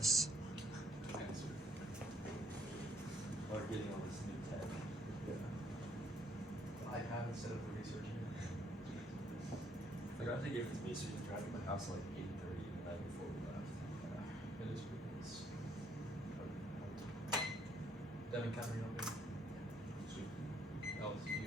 Or getting all this new tech. iPad instead of the researching. Like I think if it's me, so you're driving my house at like 8:30 the night before we left. It is ridiculous. Devin Cameron, you know, oh, it's you.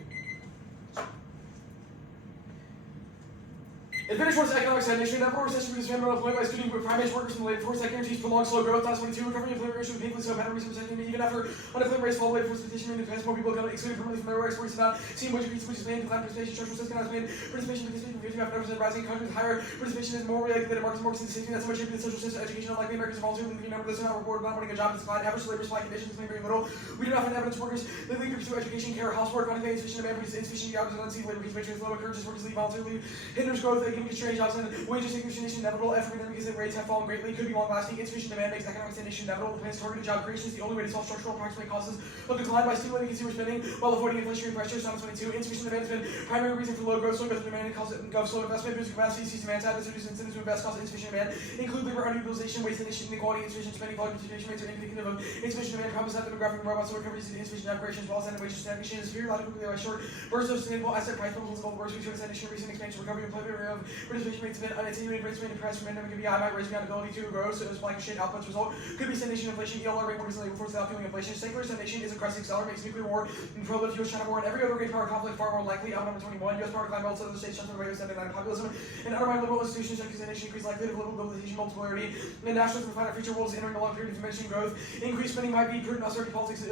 Advantage towards economic stagnation, network recession because family employment by student primary workers from the labor force, guarantees prolonged slow growth. Last 22, recovering employment ratio painfully so better reason protecting even after unemployment rates fall away from petition and depends more people become excluded permanently from their work exports about seeing wage increase, which is pain, decline participation, structural system has been participation from 55% rising countries higher participation is more likely that it marks more consistent that's so much shaping the social system, education, unlikely Americans are voluntarily leaving number this not reported not winning a job is decline, average labor supply conditions is very little. We do not find evidence workers that leave to pursue education, care, housework, finding insufficient demand produces insufficient jobs and unseen labor because wages low, encourages workers leave voluntarily, hinders growth, giving constrained jobs and wages increase inevitable, effort because the rates have fallen greatly, could be long lasting, insufficient demand makes economic stagnation inevitable, the plan's targeted job creation is the only way to solve structural approximate causes of decline by stimulating consumer spending while avoiding inflationary pressures. 22, insufficient demand has been primary reason for low growth, slow growth demand causes slow investment, boosting capacity, sees demand side, reduces incentives to invest, causes insufficient demand, include labor underutilization, waste inequality, insufficient spending, volume participation rates are indicative of insufficient demand, problems have demographic robots, so recovery is insufficient job creation, as well as wages stagnation is periodically by short bursts of sustainable asset price levels of worse return stagnation, recent expansion, recovery, employment of participation rates have been unattenuated rates remain depressed from endemic MBA might raise beyond ability to grow, so supply constrained outputs result could be stagnation, inflation, ELR rate more recently before without fueling inflation. Secular stagnation is a crisis accelerator, makes nuclear war and pro-lift US China war and every other great power conflict far more likely. Out number 21, US power climb relative to the states, strengthen the rate of 79 populism and undermine liberal institutions, such as stagnation, increase likelihood of global globalization, multipolarity, and nationalism to find a future world is entering a long period of diminishing growth. Increased spending might be prudent austerity policies.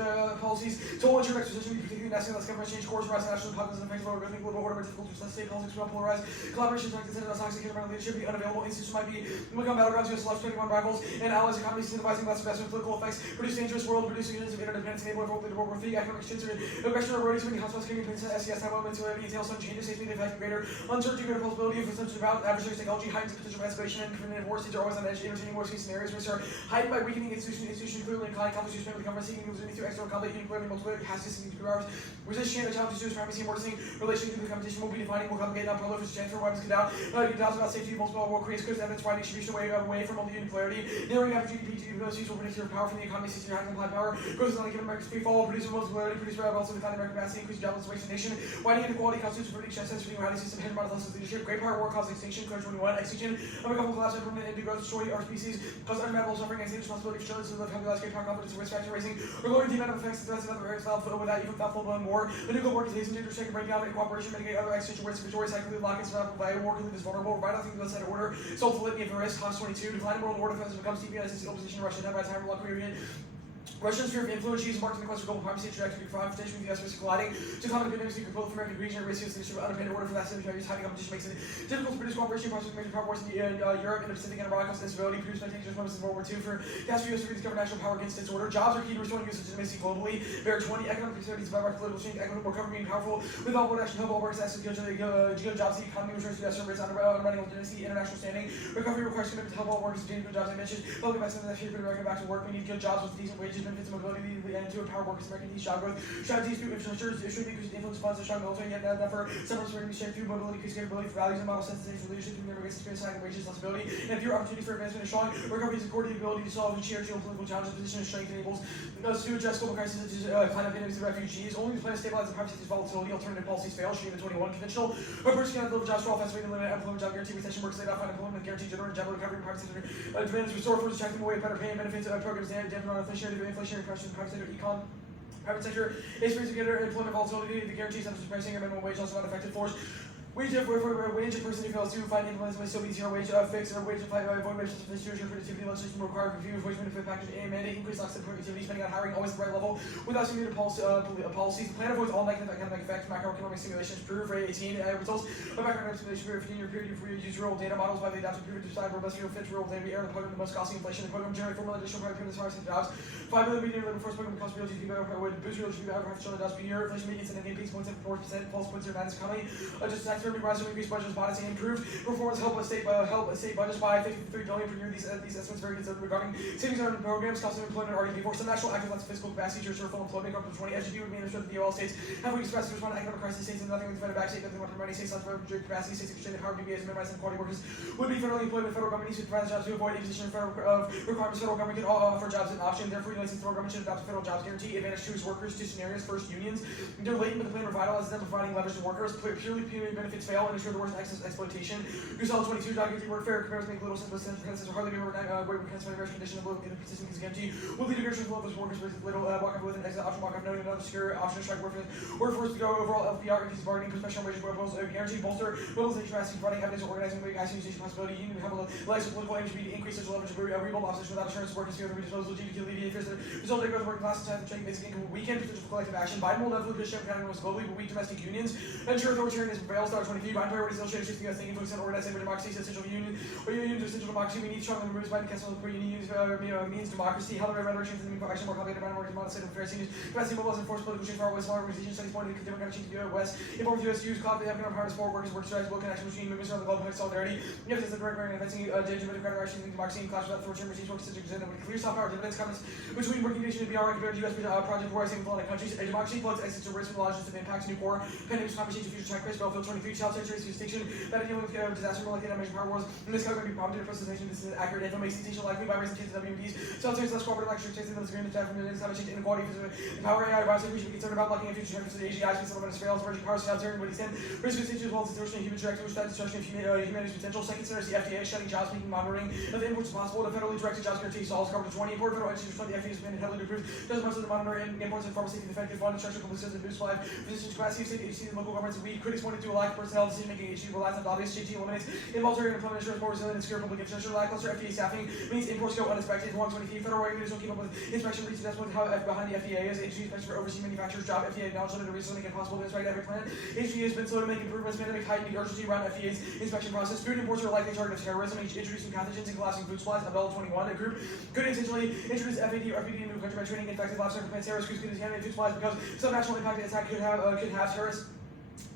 Total insured exposition be particularly nasty unless government change course, rise national populism, effects lower growth, global order, more difficult to state politics will polarize. Collaboration, practice, and toxic environmental leadership be unavailable. Institutions might become battlegrounds, US left 21 rivals, and allies, economies, incentivizing less investment, political effects, produce dangerous world, producing units of interdependence, enabling World War III, economic exchange, aggression, erodes, winning hospitals, giving SES, 9 moments, details, some changes, safety, the effect, greater uncertainty, greater possibility of assumptions about adversary technology, heightens the potential of escalation, and preventative war states are always on edge, entertaining worst case scenarios, which are heightened by weakening institutions, clearly inclined, conflicts, use, become seeking moves into external conflict, inequality, multiple capacities, and powers, resist change, challenges to primacy, worsening, relations to the competition will be defining, will complicate, not proliferate, transfer, weapons, get out, doubts about safety, multiple war creates goods, evidence, wide distribution away from multi-unipolarity, narrowing out GDP to abilities will predict your power from the economy, sees your high supply power, growth is on a given market's free fall, producing multipolarity, produce red, also declining American capacity, increase jobless waste nation, widening inequality, constitutes for prediction, sense for the morality system, head model of leadership, great power, war, causing extinction, code 21, extinction, of a couple collapse, permanent end to growth, destroy our species, cause unimaginable suffering, and responsibility for children to live, have great power, confidence, risk factor raising, or lowering the amount of effects, threats, and other areas without even full-blown war, the nuclear war contains dangerous shaking, breakdown, and cooperation, mitigate other extinction rates, victorious, cyclically lock and survival by war, can leave us vulnerable, revitalizing the set order, solve the litany of risk, cost 22, declining world order defense becomes DPS as the opposition to Russia, by the time luck period. Russia's sphere of influence is marked in the quest for global primacy, trajectory for confrontation with the US risk colliding. To common epidemics, the both American region and race the issue of unintended order for that same countries. Having competition makes it difficult to produce cooperation across major power wars in Europe and the Pacific and Iraq, causes instability, produced by dangerous moments in World War II for gas for US to discover national power against its order. Jobs are key to restoring US legitimacy globally. Bear 20 economic disparities about our political change, economic recovery being powerful. Without what action help all workers access to jobs, the economy returns to US rates underwriting legitimacy, international standing. Recovery requires commitment to help all workers obtain good jobs. I mentioned public investment that should bring America back to work. We need good jobs with decent wages, benefits, and mobility. And to empower workers, American needs job growth, strategies through infrastructure, should increase influence funds, a strong military, yet for several to shape through mobility, increase capability for values and model sensitivity for leadership, through immigrants, experience, high wages, less ability, and fewer opportunities for advancement and strong recovery is according to the ability to solve and share geopolitical challenges, position of strength enables us to address global crises such as climate pandemics and refugees. Only the plan to stabilize the privacy is volatility, alternative policies fail, should even 21 conventional approach to deliver jobs for all fast rate and limit employment job guarantee recession works, laid out find employment guarantee, generate job recovery, private sector demand is restored for attracting away better pay and benefits programs, dampen on inflationary pressures, private sector econ. Private sector is experiencing greater employment volatility. The guarantees such as pricing and minimum wage also not effective force. Wage of wage of person who fails to find implements may still be zero wage fixed or wage of avoid wage institution productivity legislation will require review of wage benefit package and mandate increase lax productivity spending on hiring always at the right level without simulated policies. The plan avoids all negative economic effects. Macroeconomic simulations prove for 18 results of macroeconomic simulation for a 15-year period for use real data models by the adaptive proven to decide robust real fit real data air the program the most costly inflation. The program generate 4 million additional private payments for jobs. 5 million median labor force program cost real GDP would boost real GDP by over half a trillion dollars per year. Inflation median and gain peaks 0.74%, false 0.09 is economy. Just tax term, new rise to increase budgets, bodies, and improve performance, help state budgets by $53 billion per year. These estimates vary considerably regarding savings on programs, cost of employment already before some national active lots of fiscal capacity to ensure full employment. Up to 20 SGD would be administered to the all states have weak capacity to respond to economic crisis. States and nothing with the federal back state, nothing with the money. States lots of capacity. States extended power BBAs, minimizing quality workers would be federally employed. Federal government needs to provide jobs to avoid imposition of requirements. Federal government can offer jobs as an option. Therefore, the federal government should adopt a federal jobs guarantee advantage to its workers. Two scenarios: first, unions. They're latent, but the plan revitalizes them, providing leverage to workers. Purely punitive benefits fail and ensure the worst access exploitation. Goosell 22, job guarantee work fair comparison make little sense, but sense will hardly be overnight. Great workers by various condition of low consistent guarantee will lead to greater of those workers with little walk up with an exit option walk up, noting another secure option to strike workforce to go overall LPR increase bargaining professional wage proposals guarantee bolster mobilization capacity providing evidence of organizing ICU station possibility union have a license political energy to increase social leverage rebuild opposition without assurance workers fear the redisposal GDP alleviate fears that result in growth of working class society trading basic income weaken potential for collective action. Biden will definitely push counting most globally but weak domestic unions ensure authoritarianism prevails. $23 Biden priorities illustrated shifting us thinking focus on organized labor democracy essential union or union to essential democracy. We need strongly removes Biden cancel per union means democracy. How the rhetoric changes the meaning of action more complicated Biden workers model state of affairs unions capacity mobilize and force political change for our West smaller organizations studies pointing to democratic change to the West informed US use cloud the economic power to support workers work strategies local connection between movements around the globe solidarity. You have to direct and advancing democratic action democracy and clash without authoritarian regimes work such as clear soft power dividends comments between working nation and BR compared to US project war saving foreign countries. A democracy plugs exits to risk with logistics of impacts new core pandemics conversation future time Chris Belfield 23 child centuries distinction that dealing with disaster more like animation power wars and this category be prompted presentation. This is accurate info makes distinction likely by raising kids to WMPs child centuries less cooperative lecture states in the agreement that from the climate change inequality power AI advisory we should be concerned about blocking a future terms of the AGI settlement fails emerging powers child certain what he said risk of as well as distortion of human directive which that destruction of humanity's potential. Second considers the FDA shutting jobs making monitoring of the imports possible. The federally directed jobs guarantee solves coverage 20 important federal entities which the FDA has been heavily to prove does much of the monitoring imports and pharmacy effective fund structure public service and boost life physicians capacity of state agencies and local governments. We critics pointed to a lack of personnel decision making agency relies on obvious JT eliminates involuntary employment insurance more resilient and secure public infrastructure. Lackluster FDA staffing means imports go unexpected. 123 federal regulators don't keep up with inspection reaches that's what how behind the FDA is. Agency inspection for overseeing manufacturers job FDA acknowledged limited reason to make it possible to inspect every plant. Agency has been slow to make improvements. Pandemic heightened the urgency around FDA's inspection process. Food imports are likely target of terrorism, introducing pathogens and collapsing food supplies. Rebuttal 21, a group could intentionally introduce FAD or FPD into a country by training infected livestock plants. Terrorist groups could contaminate food supplies because some natural impact the attack could have terrorists.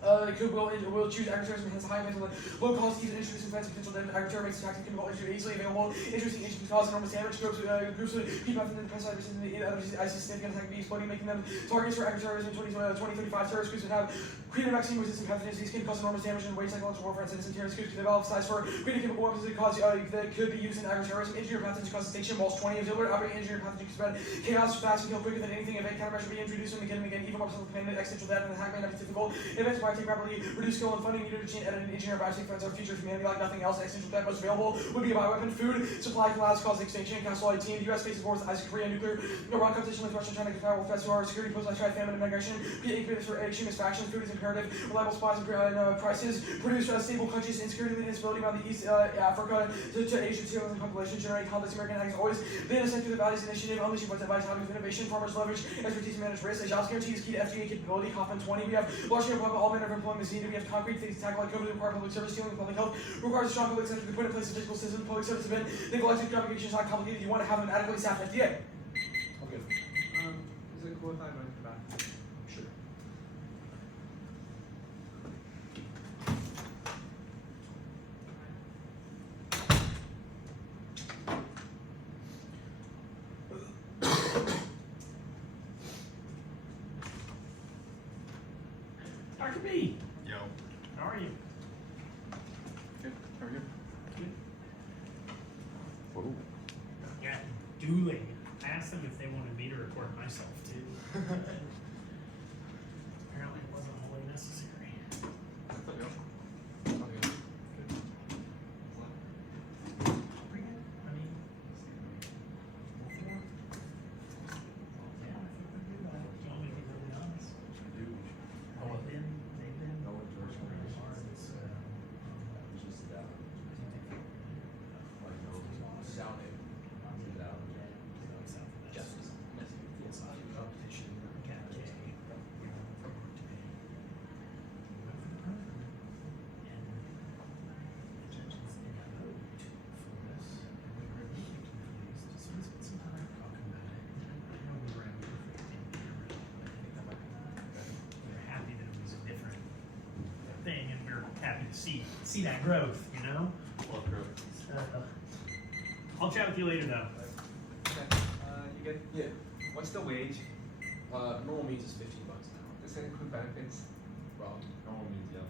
Will choose agritourism has a high mental low cost ease and introducing plants potential then agriculture makes tactic chemical easily available. Introducing agents cause enormous damage. Groups would keep up in the pesticide resistance and other significant attack be exploding, making them targets for agritourism. 2035 terrorist groups would have creative vaccine resistant pathogens. These can cause enormous damage and wage psychological warfare and citizen terrorist groups could develop size for creative chemical weapons that could be used in agritourism. Engineered pathogens cause extinction. Whilst 20 of deliberate operating engineered pathogens spread chaos fast and kill quicker than anything. Event countermeasure be introduced and again even more so the planet existential death and the hack may not be difficult. Events by take rapidly reduce skill and funding needed to change edit and engineer biotech funds our future of humanity like nothing else. Existential threat most available would be a bioweapon. Food supply collapse cause extinction. Council IT team. The U.S. faces wars with Isaac Korea nuclear. Iran competition with Russia, China, comparable threats to our security posed by strife, famine, and migration. Incubators for extremist factions. Food is imperative. Reliable supplies and prices. Produce stable countries. Insecurity and instability around the East Africa to Asia, and population. Generate complex American has always been a center of the values initiative. Unleashing vitality with innovation. Farmers leverage expertise to manage risk. A jobs guarantee is key to FDA capability. Kaufman 20. We have large scale all manner of employment is needed. We have concrete things to tackle like COVID require public service, dealing with public health, requires a strong public sector to put in place a fiscal system. Public service has been neglected, communication is not complicated. You want to have an adequately staffed FDA. Okay. Is it cool if I run back? Sure. Dr. B, Yo. how are you? Good. How are you? Good. Whoa. Yeah, dueling. I asked them if they wanted me to record myself too. Apparently it wasn't wholly necessary. Okay. Bring it. I mean, before. Yeah, I think they're good. Do you want me to be really honest? Dude. They've been No one George working really hard. It's just that. Like, no, sounding. That. Yes. Competition, Cat K. happy to see that growth, you know? Well, growth. I'll chat with you later though. Okay. You get. Yeah. What's the wage? Normal means is $15 an hour. Does it include benefits? Well, Normal means, yeah.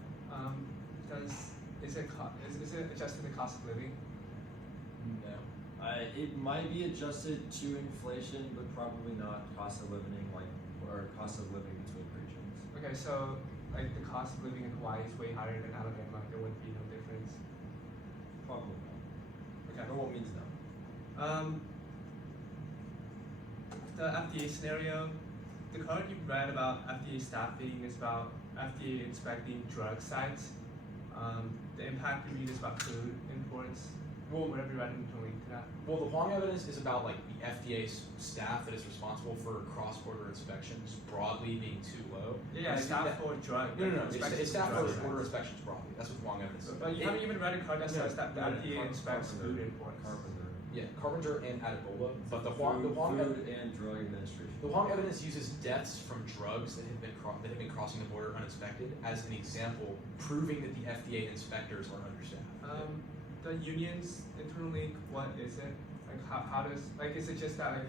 Is it adjusted to cost of living? no. It might be adjusted to inflation, but probably not cost of living, or cost of living between regions. Okay, so like the cost of living in Hawaii is way higher than Alabama. There would be no difference. Probably not. Okay. Normal means no. The FDA scenario, the card you read about FDA staffing is about FDA inspecting drug sites. The impact you read is about food imports. Well, Whatever you read in the link to that. Well, the Huang evidence is about like the FDA's staff that is responsible for cross-border inspections broadly being too low. Yeah, It's staff that- for drug. No. inspections It's staff of drug for sites. border inspections broadly. That's what Huang evidence is. But you haven't even read a card that says that the No, FDA inspects Carpenter. food imports. Carpenter. Yeah, Carpenter and Adibola, but the Huang Food and Drug Administration. The Huang evidence uses deaths from drugs that have been crossing the border uninspected as an example, proving that the FDA inspectors are understaffed. The unions interlink, what is it? Like how does, like is it just that like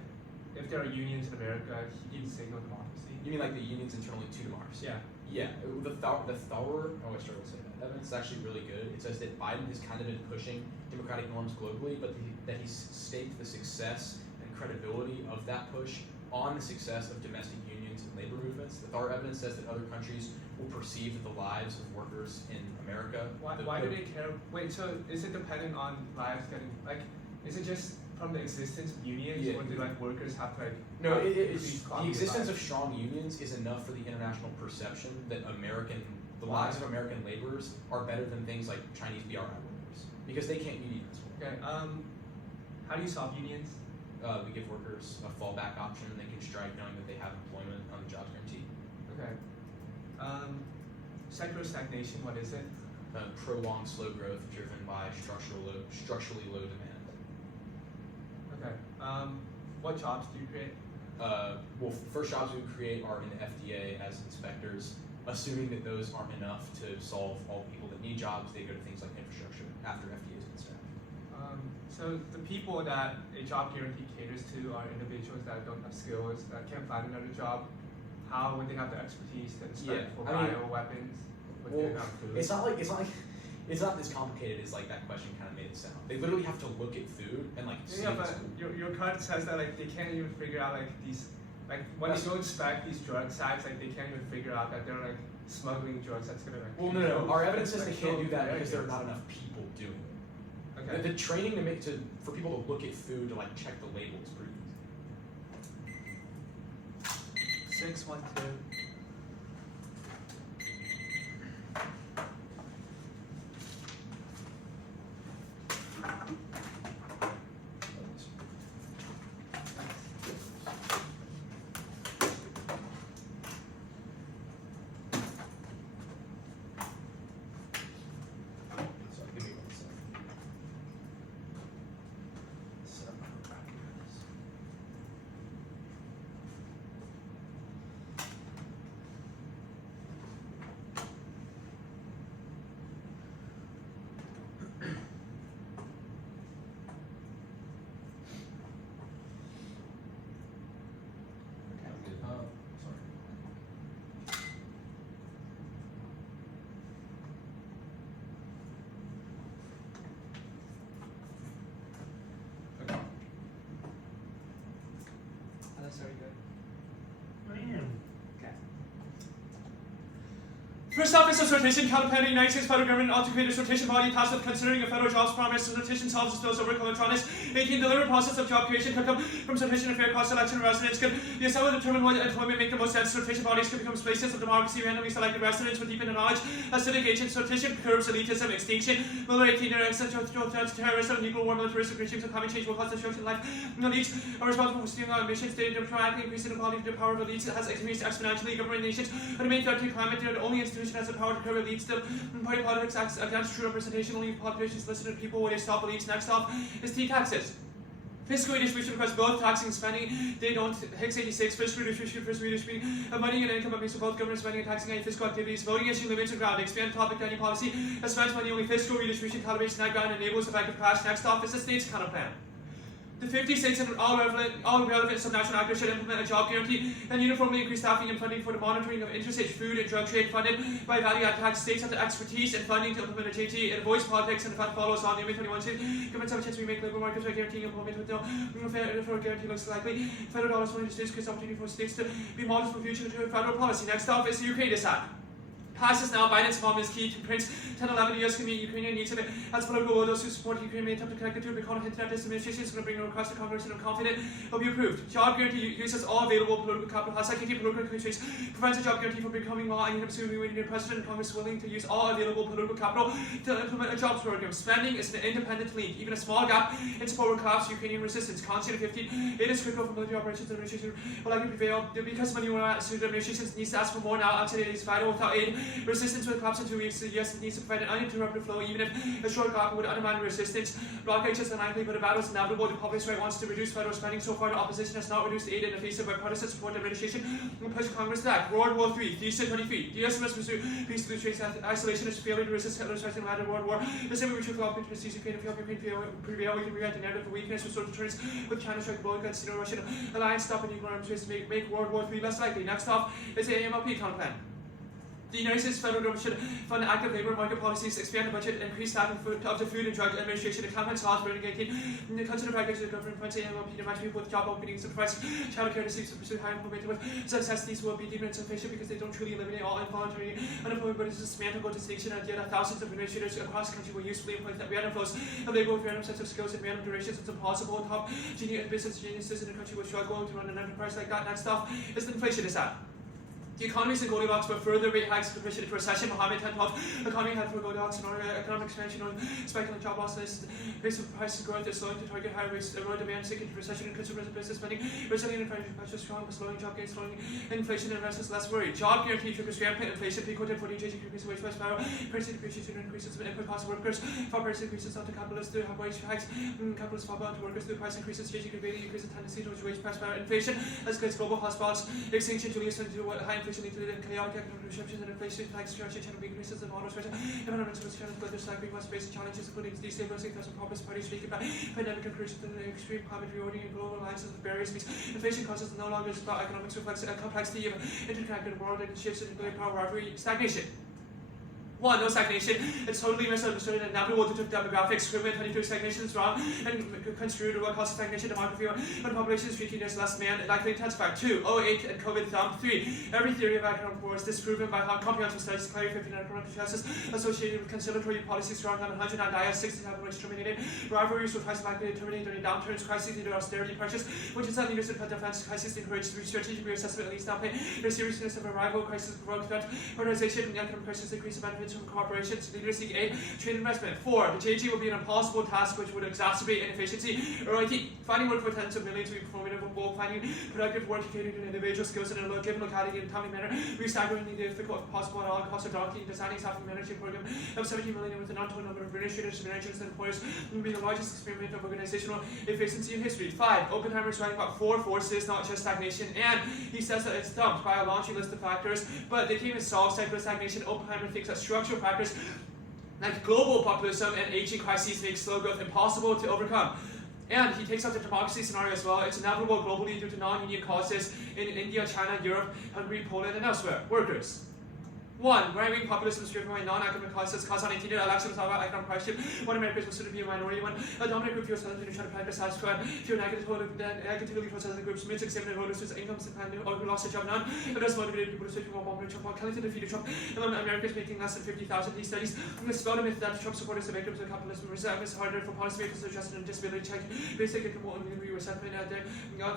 if there are unions in America, he can signal democracy? You mean like the unions internally to democracy? Yeah. Yeah, the thorough, I struggle to say that. Evidence is actually really good. It says that Biden has kind of been pushing democratic norms globally, but that he's staked the success and credibility of that push on the success of domestic unions and labor movements. The thorough evidence says that other countries will perceive that the lives of workers in America. Why do they care? Wait, so is it dependent on lives getting like? Is it just from the existence of unions, Yeah. or do like workers have to like? No, have it's increased the quality existence life? of strong unions is enough for the international perception that the lives of American laborers are better than things like Chinese BRI workers because they can't unionize. Okay. How do you solve unions? We give workers a fallback option. They can strike knowing that they have employment on the jobs guarantee. Okay. Secular stagnation. What is it? Prolonged slow growth driven by structurally low demand. Okay. What jobs do you create? Well, the first jobs we would create are in the FDA as inspectors. Assuming that those aren't enough to solve all the people that need jobs, they go to things like infrastructure after FDA has been staffed. So the people that a job guarantee caters to are individuals that don't have skills, that can't find another job. How would they have the expertise to inspect for bioweapons? Well, it's not as complicated as like that question kind of made it sound. They literally have to look at food and like see Yeah, if it's but cool. your card says that like they can't even figure out like these, like when they go inspect these drug sites, like they can't even figure out that they're like smuggling drugs that's gonna like. Well, no. Our evidence says like, they can't do that kill because there are not Americans. enough people doing it. Okay. The training for people to look at food to like check the label is pretty easy. 612. So give me 1 second. That's very good. Man. First Office of Sortition, Counterplan, the United States federal government ought to create a sortition body tasked with considering a federal jobs promise. Sortition solves the spills over electronics. 18. Deliberate process of job creation could come from sortition and fair cross selection of residents. Could the assembly determine what employment make the most sense? Sortition bodies could become spaces of democracy, randomly selected residents with deepened knowledge. As civic agents, sortition curbs elitism, extinction. Miller 18. Existential threats, terrorism, nuclear war, militaristic regimes, and climate change will cause destruction of life. Elites are responsible for stealing our emissions. They dramatically increase inequality. The power of elites has increased exponentially. Government nations are the main threat to climate. They are the only institution has the power to curb elites. The party politics acts against true representation. Only politicians listen to people when they stop elites. Next off is T taxes. Fiscal redistribution requires both taxing and spending. They don't. Hicks 86. Fiscal redistribution of money and income makes both government spending and taxing any fiscal activities. Voting issue limits and ground. Expand topic to any policy that spends money only. Fiscal redistribution calibrates net ground and enables effective cash. Next off is the state's counterplan. The 50 states and all relevant subnational actors should implement a job guarantee and uniformly increase staffing and funding for the monitoring of interstate food and drug trade funded by value-add tax. States have the expertise and funding to implement a JT. It avoids politics and in fact follows on the MBA 21 state. Governments have a chance to remake labor markets by guaranteeing employment with no federal guarantee looks likely. Federal dollars for the states creates opportunity for states to be models for future federal policy. Next up is the Ukraine Act. Passes now. Biden's mom is key to Prince 1011 US can meet Ukrainian needs of it. As political will, those who support Ukraine may attempt to connect it to a become hinted at this administration is going to bring a request to Congress and I'm confident will be approved. Job guarantee uses all available political capital. Has IKT political constraints prevents a job guarantee from becoming law and assuming we need a president and Congress willing to use all available political capital to implement a jobs program. Spending is an independent link. Even a small gap in support will collapse Ukrainian resistance. Constant 15. It is critical for military operations. The administration will likely prevail because money will not so the administration needs to ask for more now. Until it is vital without aid. Resistance will collapse in 2 weeks. The US needs to provide an uninterrupted flow, even if a short gap would undermine resistance. Blockage is unlikely, but a battle is inevitable. The populist right wants to reduce federal spending. So far, the opposition has not reduced aid in the face of bipartisan support. The administration will push Congress to act. World War III, Thesis 23. The US must pursue peace through trace isolationist failure to resist Hitler's threats in the World War. The same way we should cooperate to seize Ukraine. If we help Ukraine prevail, we can rewrite the narrative of weakness, restore deterrence with China strike blow against the Russian alliance, stop a nuclear arms race, make World War III less likely. Next off is the AMLP counterplan. The United States federal government should fund active labor market policies, expand the budget, increase staffing of the Food and Drug Administration, the Counterplans laws, burning 18, consider packages the government funds AMLP to match people with job openings, suppress child care to pursue high employment with success. These will be deemed insufficient because they don't truly eliminate all involuntary unemployment, but it's a dismantled distinction idea that thousands of administrators across the country will usefully employ that random flows of labor with random sets of skills and random durations. It's impossible. Top business geniuses in the country will struggle to run an enterprise like that. Next stuff is the inflation is that. The economy is in Goldilocks, but further rate hikes could push it into recession. Mohammed 10-12. Economy had for Goldilocks scenario. Economic expansion on spike in job losses. Base of prices growth is slowing to target higher rates. Erode demand, sinking into recession, and consumer business spending. Resilient and financial pressure strong, but slowing job gains, slowing inflation, and investors less worried. Job guarantee triggers rampant inflation. Peak quoted 40 GDP increase wage price spiral. Currency depreciation increases input costs of workers. Fall price increases onto capitalists through wage hikes. Capitalists fall onto workers through price increases. GDP greatly increases tendency towards wage price spiral. Inflation escalates global hotspots. Extinction to lead to what high inflation leads to chaotic economic disruptions and inflation, tax structure, channel increases and auto structure, environmental solutions, but there's likely must face challenges, including destabilizing thousands of populist parties shaken by pandemic increases and extreme climate reordering and global alliances with various means. Inflation causes no longer just about economics, reflects a complexity of interconnected world and shifts in great power rivalry. Stagnation. One, no stagnation. It's totally misunderstood and inevitable due to demographics. Criminal 23 stagnation is wrong and construed what causes stagnation. Demography when population is shrinking, there's less demand, likely intensify. 2, 08 and COVID thumb. 3, every theory of economic war is disproven by how comprehensive studies declare 59 economic successes associated with conciliatory policies strong on 109 diets, 67 which terminated. Rivalries were twice likely to terminate during downturns, crises due to austerity pressures, which is leaders in defense crises encourage strategic reassessment, at least downplay the seriousness of a rival crisis, provoke threat, polarization, and economic crisis increase the benefits from corporations, leaders seek aid, trade investment. 4, the JG will be an impossible task which would exacerbate inefficiency. Or IT, finding work for tens of millions will be formidable, finding productive work catering to individual skills in a given locality in a timely manner, re-staggeringly difficult possible at all costs of donkey, designing staffing management program of 17 million with an untold number of administrators, managers, and employers will be the largest experiment of organizational efficiency in history. 5, Oppenheimer is writing about 4 forces, not just stagnation, and he says that it's dumped by a laundry list of factors, but they can't even solve secular stagnation. Oppenheimer thinks that structural factors like global populism and aging crises make slow growth impossible to overcome. And he takes up the democracy scenario as well. It's inevitable globally due to non-union causes in India, China, Europe, Hungary, Poland, and elsewhere. Workers. 1, right-wing populism is driven by non-economic causes. Cause on 18 elections about economic hardship. One Americans was to be a minority one. A dominant group feels selling to try to practice status quo. Feel negatively towards other groups. Mixed examiner voters whose incomes depend or who lost a job none. It does motivate people to switch from one Trump while Clinton defeated Trump. Among Americans making less than 50,000. These studies dispel the myth that Trump supporters are victims of capitalism. Resentment is harder for policymakers to adjust and disability check. Basic income will only resentment at the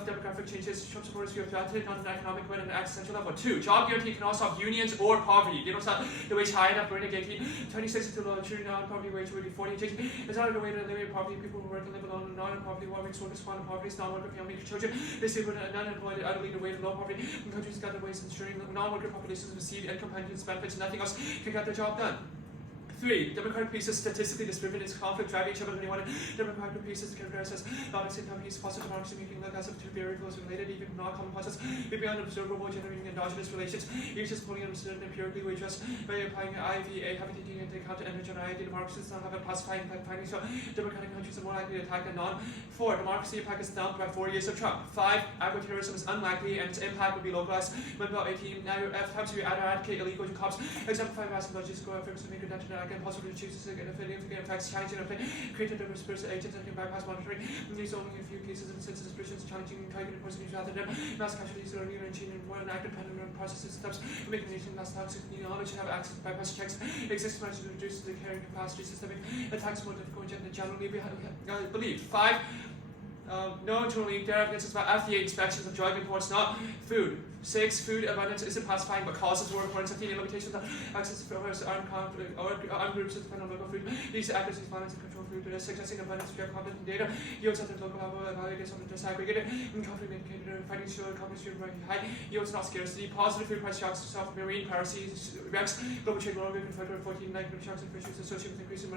demographic changes. Trump supporters feel threatened on an economic but an existential level. 2, job guarantee can also have unions or poverty. They don't stop the wage high enough, burning 18, 26 to the true non-poverty wage would be 40. It's not a way to eliminate poverty. People who work and live alone, non-poverty, what makes workers spawn in poverty, non-worker family children, disabled and unemployed, utterly the way to low poverty. In countries got the ways ensuring non-worker populations receive income pensions, benefits, and nothing else can get their job done. 3. Democratic peace is statistically distributed. Its conflict driving each other when they want it. Democratic peace is characterized as not income peace, foster democracy, making like as of two very closely related, even non-common process, beyond observable, generating endogenous relations. Each is fully understood and empirically we address by applying IVA, having taken into account and heterogeneity. Democracy does not have a pacifying finding, so democratic countries are more likely to attack than non. 4. Democracy impact is dumped by 4 years of Trump. 5. Agro-terrorism is unlikely and its impact will be localized. When about 18, now times we eradicate illegal cops, exemplify massive logistical efforts to make it natural and possibly choose to significant effects, challenging and create a diverse agents and can bypass monitoring. These only in a few cases and sensitive suspicions, challenging targeted persons rather than mass casualties or new and chain and more active dependent processes steps to make the nation less toxic. Knowledge and have access to bypass checks. Exists much to reduce the carrying capacity. Systemic attacks more difficult and generally believed. 5. No internally there evidence about FDA inspections of drug imports, not food. 6. Food abundance isn't pacifying but causes war importance. 17. Limitations of access to armed groups that depend on local food. These accuracies, violence, and control food. Suggesting abundance of competent data yields at the local level, evaluated on the disaggregated, and conflict indicator, findings show companies driven by high yields, not scarcity. Positive food price shocks, self marine piracy, wrecks, global trade, global conflict, 14 negative shocks and fisheries associated with increase in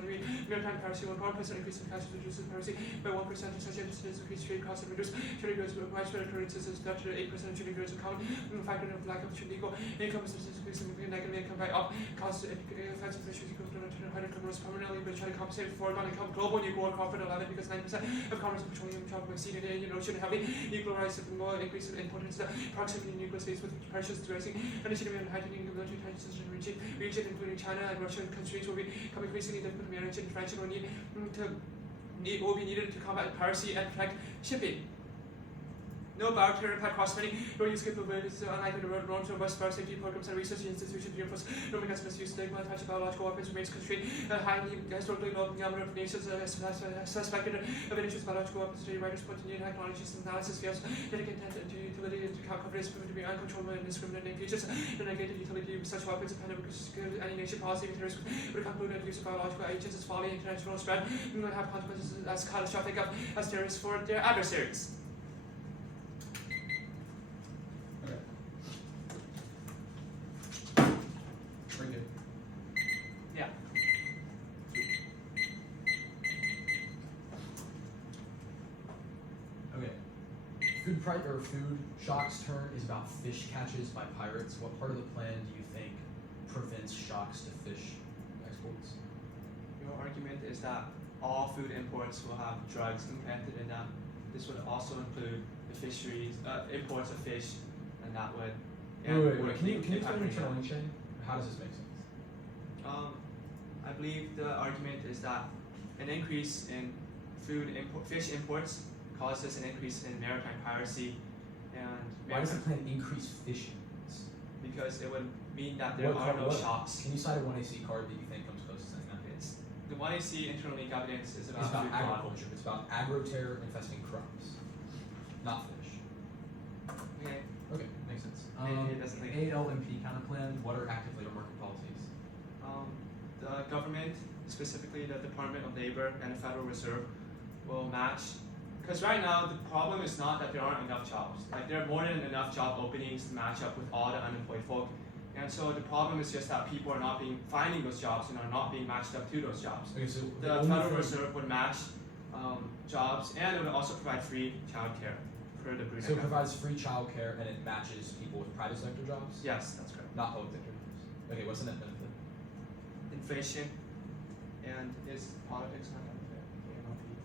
maritime piracy, 1% increase in catches reduces piracy by 1%, such as increased trade costs and reduced trading goods, widespread occurrences is up to 8% of trading goods account. Factor of lack of legal income is significantly negative income by up costs effects of fisheries equal to 100 commerce permanently, but try to compensate for foregone income. Global unequal profit 11 because 90% of commerce of petroleum travel exceeded Indian Ocean heavily equal rise of more increase in importance the proximity nuclear states with pressures rising and achieving and heightening the military tensions in the region including China and Russia constraints will become increasingly difficult to manage and intervention will be needed to combat piracy and protect shipping. No bioterror impact cost many, no use capabilities unlikely to road norms, robust fire safety programs and research institutions reinforce no mechanism misuse, stigma, attached to biological weapons remains constrained, highly historically low number of nations suspected of initial biological weapons. Study writers point to new technologies and analysis scales, dedicated intent to utility and to count confidence proven to be uncontrollable and indiscriminate features, the negative utility of such weapons dependent because any nation policy of terrorists would conclude that use of biological agents is folly, international spread, and would have consequences as catastrophic as terrorists for their adversaries. Pretty good. Yeah. Okay. Food shocks turn is about fish catches by pirates. What part of the plan do you think prevents shocks to fish exports? Your argument is that all food imports will have drugs implanted in them. This would also include the fisheries, imports of fish, and that would. Wait. Can you explain the internal link chain? How does this make sense? I believe the argument is that an increase in fish imports causes an increase in maritime piracy, and Why does the plan increase fish imports? because it would mean that there are no shocks. Can you cite a 1AC card that you think comes close to saying that? It's the 1AC internal link evidence is It's about about food fraud. agriculture. It's about agro-terror infesting crops, not fish. Okay. Okay, makes sense. It doesn't make ALMP counterplan. What are active labor market policies? The government, specifically the Department of Labor and the Federal Reserve, will match. Because right now the problem is not that there aren't enough jobs. Like there are more than enough job openings to match up with all the unemployed folk. And so the problem is just that people are not finding those jobs and are not being matched up to those jobs. Okay, so The Federal Reserve would match jobs, and it would also provide free childcare for the Brunei So it government. provides free childcare and it matches people with private sector jobs, Yes, that's correct. not public sector jobs. Okay, what's the net benefit? Inflation, and is politics not benefit?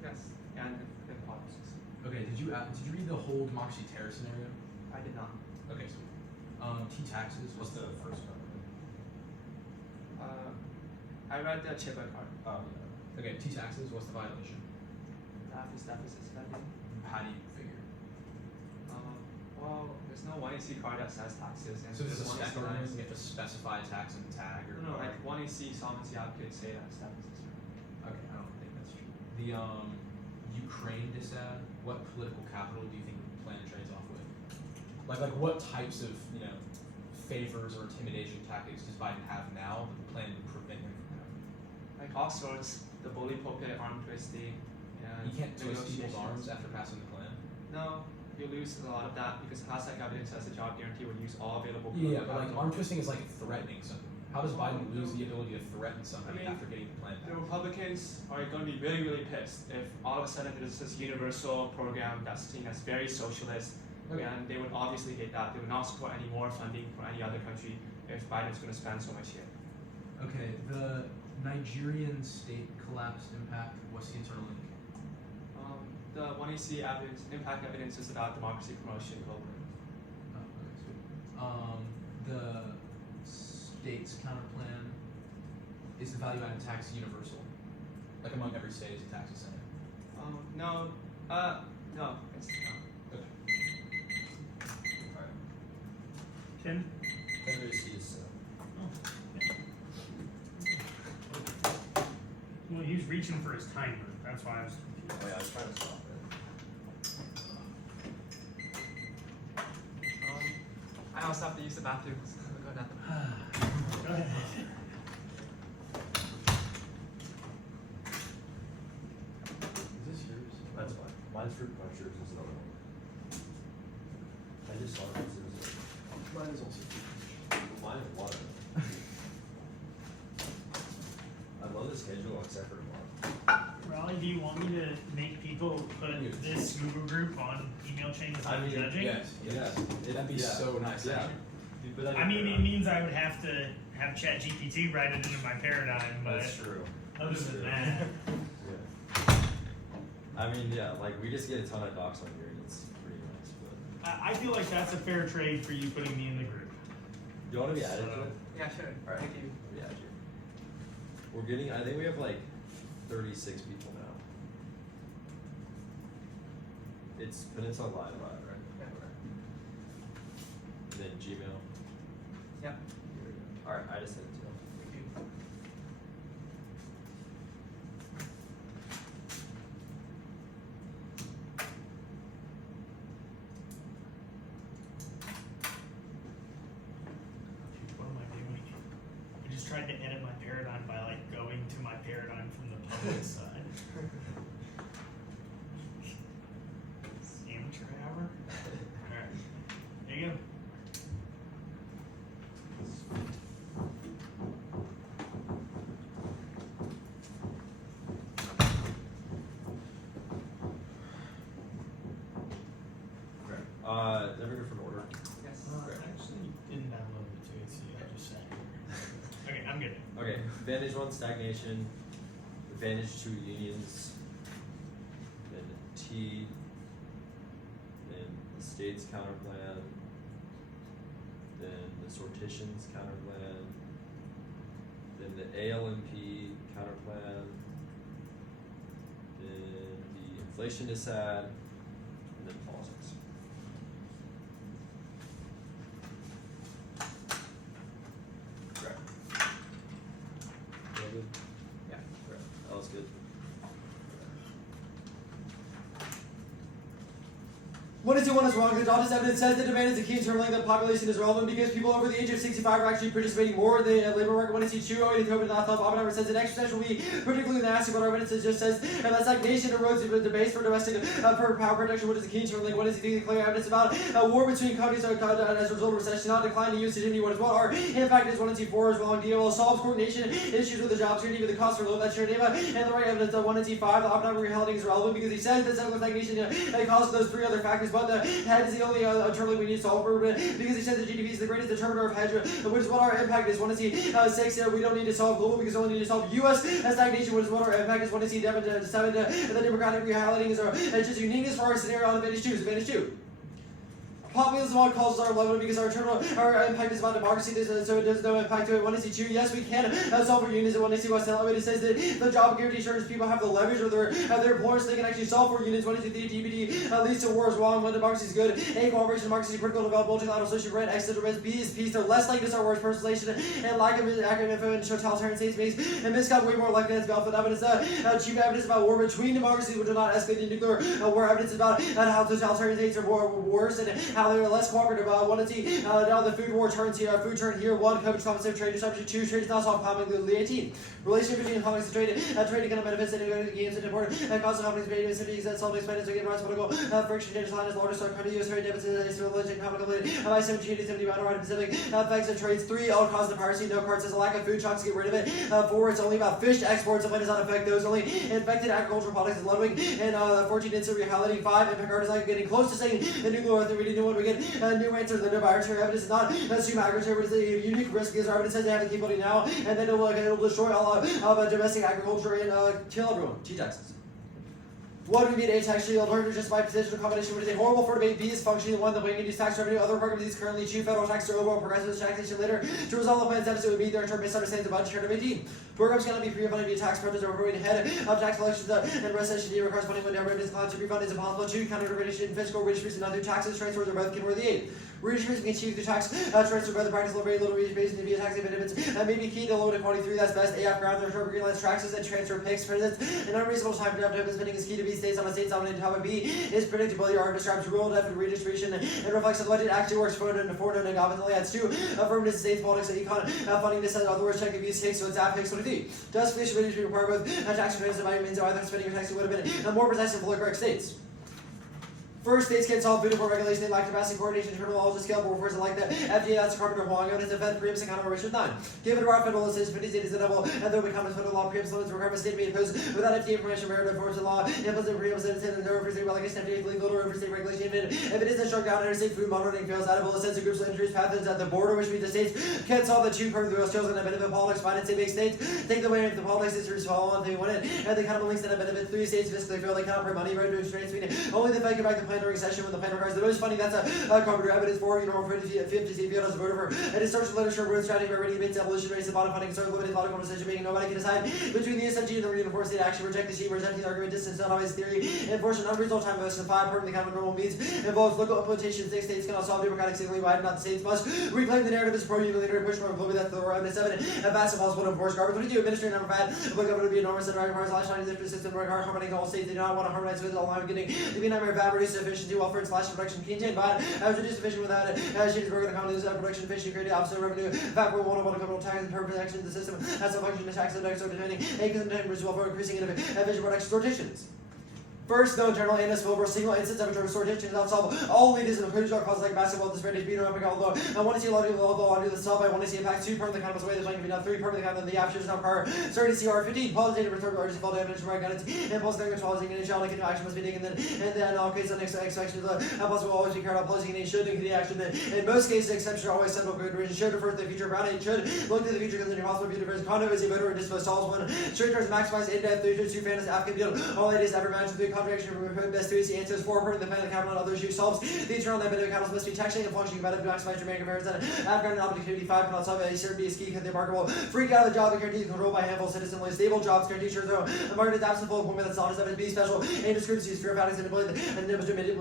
Yes, and politics. Okay, did you read the whole democracy terror scenario? I did not. Okay, so T taxes. What's the first one? I read the Chiba card. Oh, yeah. Okay, T taxes. What's the violation? That is deficit spending. How do you figure? Well, there's no 1AC card that says taxes. And So this is a there's spec 1AC ordinance. You have to specify a tax in the tag, or No, like 1AC solvency advocates say that it's deficit spending. Okay, I don't think that's true. The Ukraine disad. What political capital do you think the plan trades off with? Like what types of favors or intimidation tactics does Biden have now that the plan would prevent him from having? Like all sorts, the bully pulpit, arm twisting, and He can't twist people's negotiations. arms after passing the plan. No, you lose a lot of that because past evidence says the job guarantee would use all available Yeah, political but like capital. arm twisting is like threatening something. How does Biden lose the ability to threaten somebody I mean, after getting the plan The passed? Republicans are going to be really, really pissed if all of a sudden there's this universal program that's seen as very socialist, Okay. and they would obviously hate that. They would not support any more funding for any other country if Biden's going to spend so much here. Okay, the Nigerian state collapse impact, what's the internal link? The 1AC evidence, impact evidence is about democracy promotion globally. Oh, okay, sweet. The state's counterplan, is the value added tax universal? Like among every state is a tax incentive? No, it's not. Okay. Alright. Ken? Confederacy is Well, he was reaching for his timer. That's why I was confused. oh yeah, I was trying to stop it. I also have to use the bathroom. So I'll go down. Go ahead. Is this yours? That's fine. Mine's fruit punch, yours is another one. I just saw this. Mine is also fruit punch. Mine is water. I love the schedule except for tomorrow. Raleigh, do you want me to make people put this Google group on email chain without judging? Yes. That'd be so nice. Yeah. Actually. You put that in I mean, your it means I would have to have ChatGPT write it into my paradigm, but That's true. other That's than true. that, Yeah. I mean, yeah, like we just get a ton of docs on here and it's pretty nice, but I feel like that's a fair trade for you putting me in the group. you want to be added to it? Yeah, sure. Alright. Thank you. Yeah, sure. We're getting, I think we have like 36 people now. It's Peninsula Live, right? Yeah. And then Gmail. Yeah. Here we go. Alright, I just sent it to you. Thank you. What am I doing? I just tried to edit my paradigm by like going to my paradigm from the public side. Amateur hour? Alright. There you go. Okay. Then we're from order. Yes. I actually didn't download it too, so I just sat here. Okay, I'm good. Okay, advantage one, stagnation. Advantage two, unions. Then T. Then the state's counterplan. Then the sortition's counterplan. Then the ALMP counterplan. Then the inflation is sad. And then politics. Correct. All good? Yeah. Correct. That was good. What is it when it's wrong? The Dodgers evidence says the demand is the key in determining the population is relevant because people over the age of 65 are actually participating more in the labor market. When it's true, and COVID not thought Oppenheimer says the next percentage will be particularly nasty, but our evidence just says that stagnation erodes the base for domestic for power production. What is the key in determining what is the clear evidence about war between countries as a result of recession, not decline in usage of what is what our impact is 1 and 4 as well. And DOL solves coordination issues with the job security, with the cost for low that sure data, and the right evidence of 1 and 5. The Oppenheimer reality is relevant because he says that stagnation causes those three other factors, but the head is the only term we need to solve for, because he says that GDP is the greatest determiner of hedge, which is what our impact is. 1 and 6, we don't need to solve global because we only need to solve U.S. stagnation, which is what our impact is. 1 and 7, the democratic reality is just uniqueness for our scenario on advantage 2 is advantage 2. Populism causes our level because our impact is about democracy, so it does no impact to it. 1 and 2, yes, we can solve for unions. And 1 and 2, it says that the job guarantee ensures people have the leverage of their employers, so they can actually solve for unions. 1 and 2, DPT leads to war as well. And when democracy is good, A, cooperation, democracy is critical to develop multilateral social red, X, B is peace. They're less likely to start wars, personalization, and lack of accurate info and totalitarian states makes and miscount way more likely to develop evidence. Cheap evidence about war between democracies, which will not escalate the nuclear war. Evidence about how totalitarian states are more worse and how they were less cooperative. 1 and C. Now the food war turns here. Food turn here. 1. Coverage compensative trade disruption. 2. Trade is not solved commonly. 18. Relationship between economics and trade. Trade can benefits and gains and important. Cost of companies made cities that solve expenses again rights political friction changes line as largest country US trade deficits religion commonly by 1770 right Pacific effects of trades. 3. All cause of piracy. No card says a lack of food shocks to get rid of it. 4. It's only about fish exports. The plan does not affect those only infected agricultural products is Ludwig. And 14. It's a reality. 5. And Picard is like getting close to saying the nuclear authority. New one we get new answer. The no arbitrary evidence is not assume agriculture, but it's a unique risk because our evidence says they have the capability now, and then it'll destroy all of domestic agriculture and kill everyone. T taxes. What would be a tax shield? Learned just by positional combination, which is a horrible for debate. B is functioning. 1. The way use tax revenue. Other programs currently chew federal tax to overall progressive taxation later. To resolve the plan's deficit would be their term misunderstanding the budget of 18. Programs cannot be pre-funded via tax preferences or going ahead of tax collections and recession requires funding when government is inclined to pre-fund is impossible. 2. Counter-redistribution, fiscal redistribution, not through taxes, transfers, or both can worth the 8. Redistribution can achieve through tax transfer by the practice of very little redistribution via tax benefits may be key to low inequality. 3. That's best. AF ground their short green lines taxes and transfer picks presidents. An unreasonable time for deficit spending is key to be states on a state dominated. How B is predictability. R describes rural deficit redistribution and reflects that budget actually works for and oppositely adds 2. Affirmative states politics and econ funding to send other words check if you 6. So it's at picks 23. Does fish redistribution require both tax returns and vitamins? Either spending or taxing would have been more precise and fully correct states. First, states can't solve food import regulation. They lack capacity, coordination, internal laws, and scalable reforms like that. FDA, that's a carpenter Huang, and the Fed preempts and counter-regulation 9. Given to our federal legislation, 50 states is the double, and there will become a federal law preempts limits requirements state to be imposed without FDA information, merit, enforcement law, implicit preempts, and no over state relegation, FDA, legal or over state regulation. If it isn't struck down, interstate food monitoring fails, addable a sense of groups of introduce pathogens at the border, which means the states can't solve the 2 current through skills and the benefit politics, finance, big states. Take the way if the politics is follow on, they win it, and they kind of links that benefit 3 states fiscally fail, they cannot pay money, right, to restrain Sweden. Only the Fed can back the plan during session when the plan requires the most funding. That's a carpenter evidence for, 50 state field as a voter for. It is social literature, growth strategy, already debates, evolution, race, and bottom funding, so limited political decision making. Nobody can decide between the SMG and the reinforced state action, reject the sheet, rejecting the argument, distance, not always theory, enforcement, unreasonable time motion, 5, permanent kind of normal means, involves local implementation, 6 states cannot solve democratic signaling wide, not the states must reclaim the narrative as pro-unilateral push for globally that's the evidence 7, and vast impossible to enforce garbage. 22, administering number bad, look up to be enormous and requires last time the system require harmonizing all states. They do not want to harmonize with all I'm getting to be number bad, reduce efficiency, welfare, and slash production, contain bad, reduce efficiency without it, changes broken economies, production, efficiency, created opposite revenue, fact, we're one criminal tax and permanent protection of the system, as a function of tax and so depending, a content welfare, increasing efficient production, sortitions. First, no internal and for a single instance of a sortition is not solved. All leaders and including causes like massive wealth disparity, being around although I want to see a lot of the solve, I want to see impact 2 permanent kind of way the plan can be done, 3 permanent kind of the options now prior 30 CR 15 qualitative return to largest fall damage right guidance and post language policy and shall into action must be taken and then in all cases the next expectation of the possible always be carried out policy and should take the action that in most cases exception are always central good reason should refer to the future around it should look to the future because the possible future versus condo is a voter and dispost solves one straight terms maximize in-depth 2 fantasy African deal all it is ever match with the contradiction best to see answers forward the plan of capital and other issues solves the internal and benefit capitals must be taxing and functioning better to maximize Jamaican comparison. Afghan and opportunity 5 cannot solve a certainty is key because they're remarkable. Freak out of the job that guarantees control by a handful of citizens, stable jobs guarantee sure though the market is absent full employment that's not as be special and discrepancies fear patterns and manipulate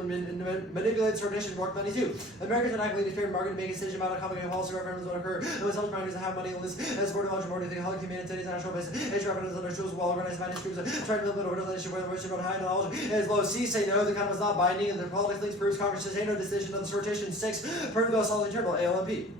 sortition work money too. Americans are not going to fair market to make a decision about a common policy referendums will occur. Those health markets that have money on this as supporting large majority of the health humanitarian national base issue referendums under tools well organized finance groups trying to limit over relationship where the worship on high knowledge is low. C say no, the kind was not binding and the politics links proves Congress has no decision on the sortition. 6 permanent solid internal ALMP.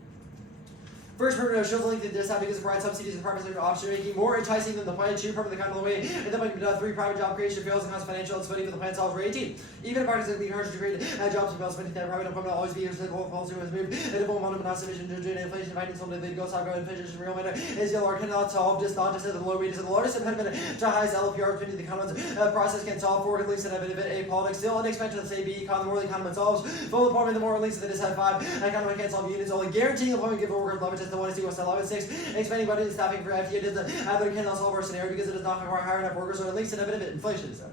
First, permanent shows the link to this because it provides subsidies and private sector option making more enticing than the plan. 2 permanent kind of the way, and then might be done. 3 private job creation fails and costs financial and spending, but the plan solves for 18. Even if parties are encouraged to create jobs and fail spending, that private employment will always be used to the goal policy was moved. And it won't want to not sufficient to generate inflation, finding something that goes out and inflation real matter is yellow or cannot solve just not to say the low wages and the largest impediment to highest LPR 20 the commons process can solve for at least an benefit A politics still unexpected to say B econ the more the economy solves full employment the more links that is had 5 economy can't solve units only guaranteeing employment give workers leverage as the one to see what's 11. 6 expanding budget and staffing for FTA doesn't either cannot solve our scenario because it does not require higher enough workers or at least an benefit inflation is that.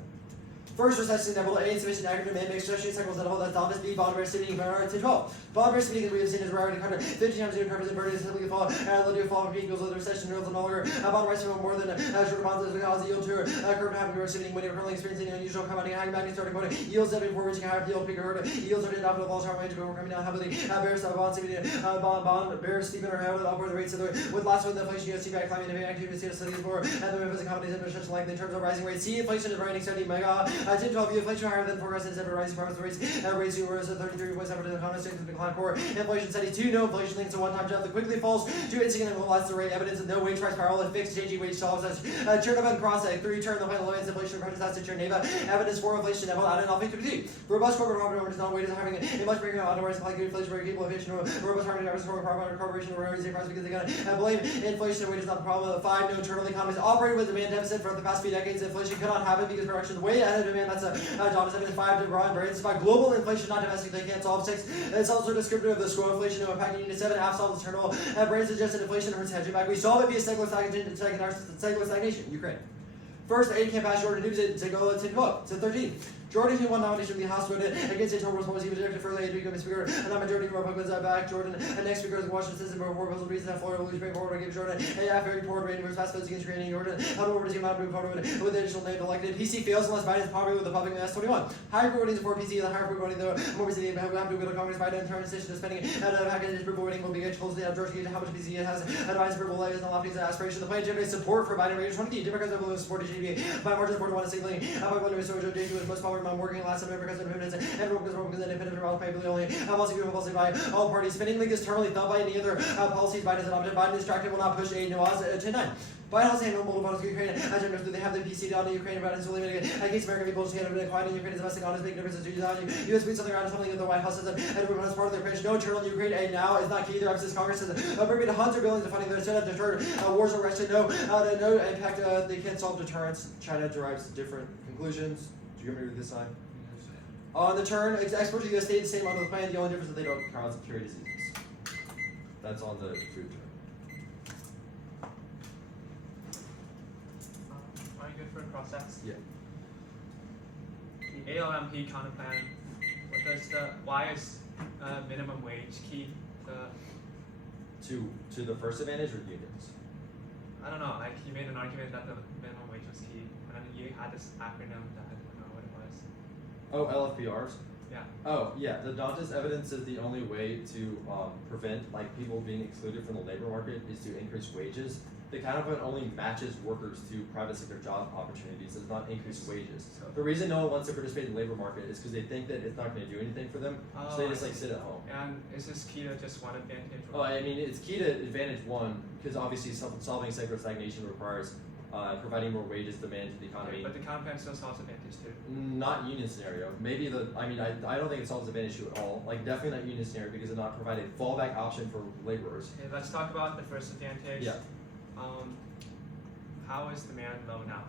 First recession level A insufficient aggregate demand makes associated cycles that hold that dominance B bond rate sitting to 12. Bond rate sitting as we have seen is rare in the 50 times new curves inverted simply fall and the fall of equals the recession rules no longer bond rates more than short bonds as cause yield to curve having we're sitting when you're currently experiencing unusual compounding high magnet starting point yields that before reaching higher yield bigger hurdle yields are up to the fall sharp range coming down heavily bears bond bears steepen or held upward the rates with last one the inflation you see back climbing to activity studies more and the movements of companies in such length in terms of rising rates. C inflation is rising 70 mega 10-12, the inflation higher than forecast instead of rising price rates. Rates to rose at 33.7% of economists in the decline core. Inflation steady 2. No inflation linked to one-time job that quickly falls to insignificant loss the rate. Evidence of no wage price spiral and fixed changing wage solves as churn up and cross egg. 3. Turn the final lowest inflation approaches as to churn Neva. Evidence for inflation level out in all 52. Robust corporate profit is non wages are having a much bigger amount of rise like inflation rate capable of inflation. Robust harmony drivers for corporation were raising prices because they gotta blame inflation rate is not the problem. 5. No internal economies operate with demand deficit for the past few decades. Inflation cannot happen because production is way ahead of demand. That's a John 5 to Brian Brains. 5. Global inflation, not domestic. They can't solve. 6. It's also descriptive of the scroll inflation. No impact. Unit 7. Half solves internal. Brains suggested inflation hurts hedging back. We solve it via secular stagnation. Ukraine. First, aid can't pass Jordan News to go to 12. So 13. Jordan, who won nomination from the House voted against October's policy, was rejected further aid to become Speaker, and the majority of Republicans back Jordan. And next Speaker is Washington Citizen before proposal reason that Florida will lose great forward to give Jordan a very poor rating for past votes against creating Jordan. How to oversee amount of forward with the additional name elected. PC fails unless Biden is popular with the public in the S21. Higher voting for PC, the higher voting though more PC who have to go to Congress. Biden in turn decision to spending and a package approval voting will be close to George Gage how much PC it has advised approval levies and lofty aspiration. The plan generates support for Biden range 20. Democrats will support GDP by margin of 41 signaling. How about when Joe JP was most popular among working last November because of independence and Republicans independent from all payability only policy by all parties. Spending link is terminally thought by any other policies Biden has adopted. Biden distracted will not push aid no odds 10-9. White House handled multiple violence to Ukraine. Agenda they have the PC down to Ukraine about it solely against American people to handle quiet in Ukraine is domestic honest making differences to U.S. tweets something around something that the White House says and everyone has part of their pitch. No internal Ukraine aid now is not key. Their emphasis Congress says appropriate hundreds of billions of funding that are set up to deter wars or Russia. No impact. They can't solve deterrence. China derives different conclusions. Do you want me to read this side? On the turn, exports to the U.S. stayed the same under the plan. The only difference is that they don't carry diseases. That's on the food turn. Are you good for a cross-ex? Yeah. The ALMP counterplan. Why is minimum wage key? To the first advantage or unions? I don't know. Like you made an argument that the minimum wage was key, and then you had this acronym that I don't know what it was. Oh, LFPRs? Yeah. Oh, yeah. The Dantas evidence is the only way to prevent like people being excluded from the labor market is to increase wages. The counterplan only matches workers to private sector job opportunities. It does not increase wages. The reason no one wants to participate in the labor market is because they think that it's not going to do anything for them, so they just like sit at home. And is this key to just one advantage? Oh, I mean, it's key to advantage one because obviously solving secular stagnation requires providing more wages demand to the economy. Okay, but the counterplan still solves advantage too. Not union scenario. Maybe I don't think it solves advantage issue at all. Like definitely not union scenario because it not provide a fallback option for laborers. Okay, let's talk about the first advantage. Yeah. How is demand low now?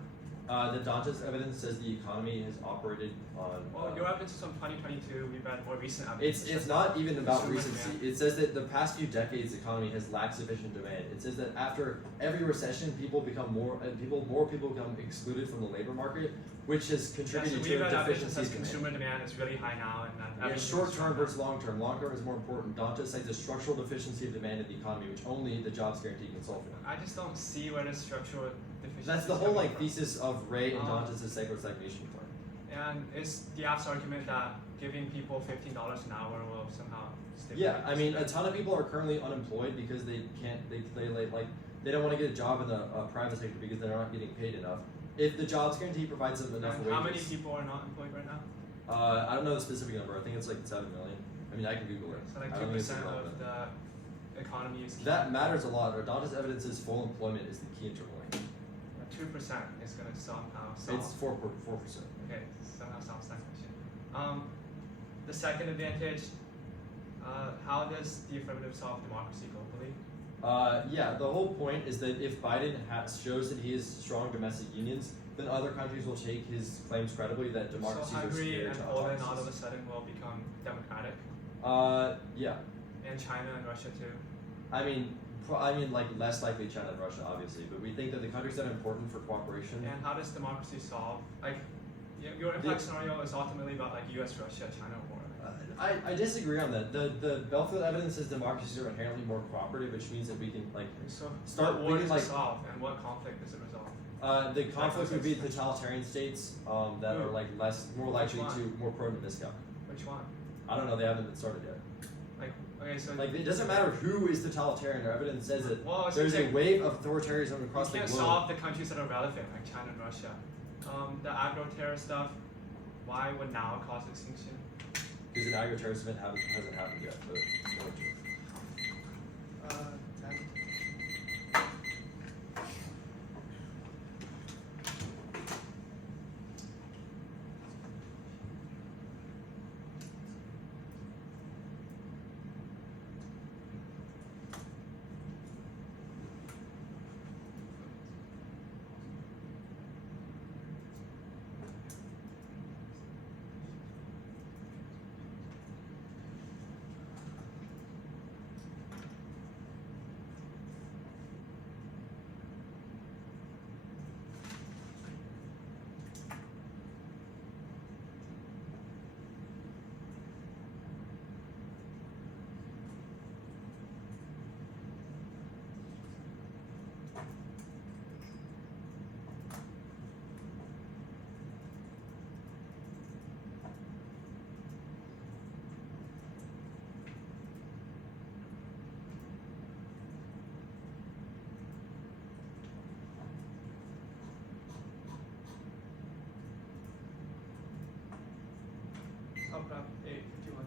The Dantas evidence says the economy has operated on. Well, your evidence is from 2022. We've had more recent evidence. It's not even about Consumer recency. demand. It says that the past few decades, the economy has lacked sufficient demand. It says that after every recession, people become more people become excluded from the labor market, which has contributed so to we've a had evidence deficiency that of demand. consumer demand is really high now, and that Yeah, short term versus long term. Long term is more important. Dantas cites a structural deficiency of demand in the economy, which only the jobs guarantee can solve for. I just don't see where the structural deficiency. That's the whole like thesis of Ray and Um, Dantas' secular stagnation plan. And is the app's argument that giving people $15 an hour will somehow stimulate? Yeah, I mean, a ton of people are currently unemployed because they can't, they don't want to get a job in the private sector because they're not getting paid enough. If the jobs guarantee provides them enough And wages. how many people are not employed right now? I don't know the specific number. I think it's like 7 million. I mean, I can Google it. So like I don't think it's 2% relevant. of the economy is key. That matters a lot. Dantas evidence is full employment is the key interpolling. 2% is going to somehow solve. It's 4%. Okay, somehow solve stagnation. The second advantage, how does the affirmative solve democracy globally? Yeah, the whole point is that if Biden shows that he has strong domestic unions, then other countries will take his claims credibly that democracies So are Hungary superior and to Poland all of a autocracies. sudden will become democratic, Yeah. and China and Russia too. I mean, like less likely China and Russia, obviously, but we think that the countries that are important for cooperation. And how does democracy solve? Like, your impact scenario is ultimately about like U.S., Russia, China war. I disagree on that. The Belfield evidence says democracies are inherently more cooperative, which means that we can like So start. what war We can does like it solve, and what conflict does it resolve? the conflict would be totalitarian states that are like more likely Which one? to more prone to misguide. Which one? I don't know. They haven't been started yet. Like, okay, so Like it doesn't matter who is totalitarian. Our evidence says that well, it's there's a like, wave of authoritarianism across you the can't globe. solve the countries that are relevant, like China and Russia. The agro-terror stuff, why would now cause extinction? Because an agri-terrorism event hasn't happened yet, but no joke. 10. Top graph 851.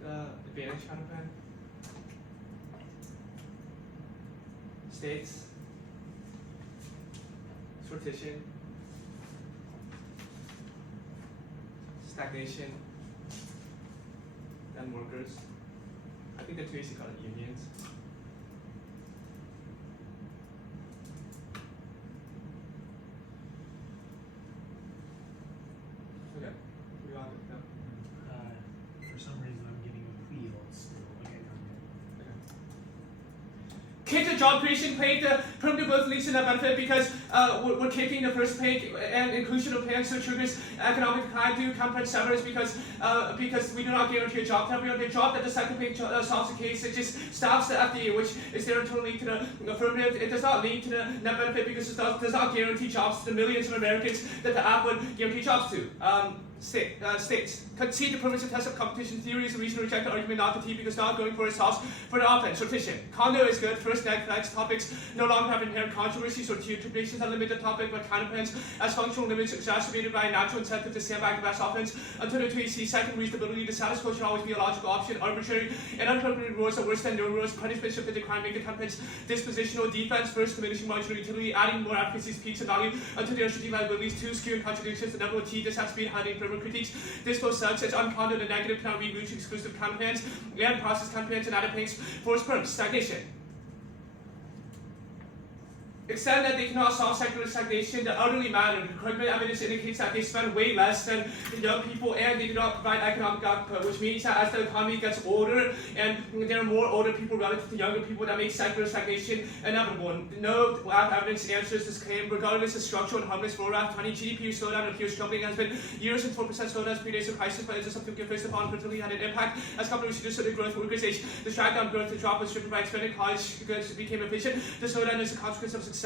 The advantage counterplan. States. Sortition. Stagnation. Then workers. I think the two is called unions. Okay, we got it now. For some reason, I'm getting a wheel still. Okay, Kick the job creation page, the permanent growth leads to net benefit because we're kicking the first page and inclusion of plans to triggers economic decline to compound salaries because we do not guarantee a job to everyone. The job that the second page solves the case, it just stops the FDA, which is there to lead to the affirmative. It does not lead to the net benefit because it does not guarantee jobs to the millions of Americans that the app would guarantee jobs to. States concede the permissive test of competition theory is a reason to reject the argument not to T because not going for it solves for the offense. Sortition. Condo is good. First next topics no longer have inherent controversies or traditions that limit the topic, but counterplans as functional limits exacerbated by a natural incentive to stand back the best offense until the 2AC. Second, redistribution. The status quo should always be a logical option. Arbitrary and unappropriate rules are worse than no rules. Punishment should fit the crime, make the counterplans dispositional. Defense. First, diminishing marginal utility, adding more efficacy, peaks and value until there should be liabilities. Two, skewing contradictions. The number of T. This has to be hiding firmer critiques. This both such as uncondoed and negative cannot read mutually exclusive counterplans and process counterplans and added things. Force perms. Stagnation. Except that they cannot solve secular stagnation, the elderly matter. Current evidence indicates that they spend way less than the young people and they do not provide economic output, which means that as the economy gets older and there are more older people relative to younger people, that makes secular stagnation inevitable. No lab evidence answers this claim, regardless of structural and harmless for 20 GDP slowdown appears troubling. Has been years and 4% slowdown predates the crisis, but it's something we can face upon, particularly had an impact as companies reduced the growth of workers' age. The drag down growth, the drop was driven by expanding college goods became efficient. The slowdown is a consequence of success.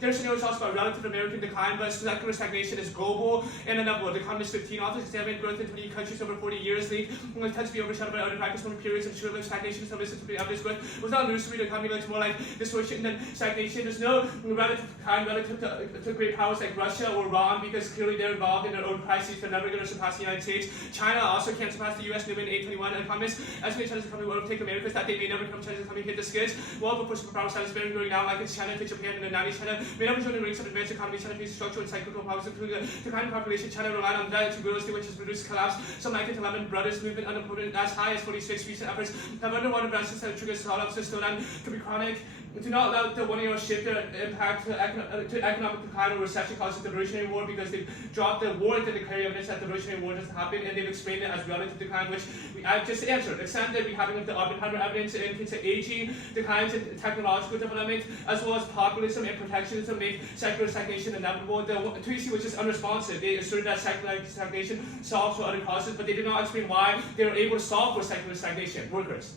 There are scenarios also about relative American decline, but secular stagnation is global and inevitable. The Economist 15 authors examined growth in 20 countries over 40 years. They tend to be overshadowed by other practice from periods of short-lived stagnation. So this is the average growth was not illusory. The economy looks more like distortion than stagnation. There's no relative decline relative to great powers like Russia or Iran because clearly they're involved in their own crises. They're never going to surpass the United States. China also can't surpass the U.S. Newman 821. Economists estimate China's economy will overtake America's, that they may never come China's economy hit the skids. Well before superpower status bearing growing now like it's China to Japan and the 90s. China may never join the ranks of advanced economies. China faces structural and cyclical problems, including the decline in population. China relied on debt to real estate, which has reduced collapse. Some like it to Lehman Brothers movement unemployment as high as 46. Recent efforts have underwater investments that trigger startups to slow down to be chronic. Do not let the 1 year shift their impact to economic decline or recession causes the Revolutionary War because they've dropped the war into the clear evidence that the Revolutionary War doesn't happen and they've explained it as relative decline, which I just answered. Except that we have the Oppenheimer evidence indicates that aging, declines in technological development, as well as populism and protectionism make secular stagnation inevitable. The 2AC was just unresponsive. They asserted that secular stagnation solves for other causes, but they did not explain why they were able to solve for secular stagnation. Workers.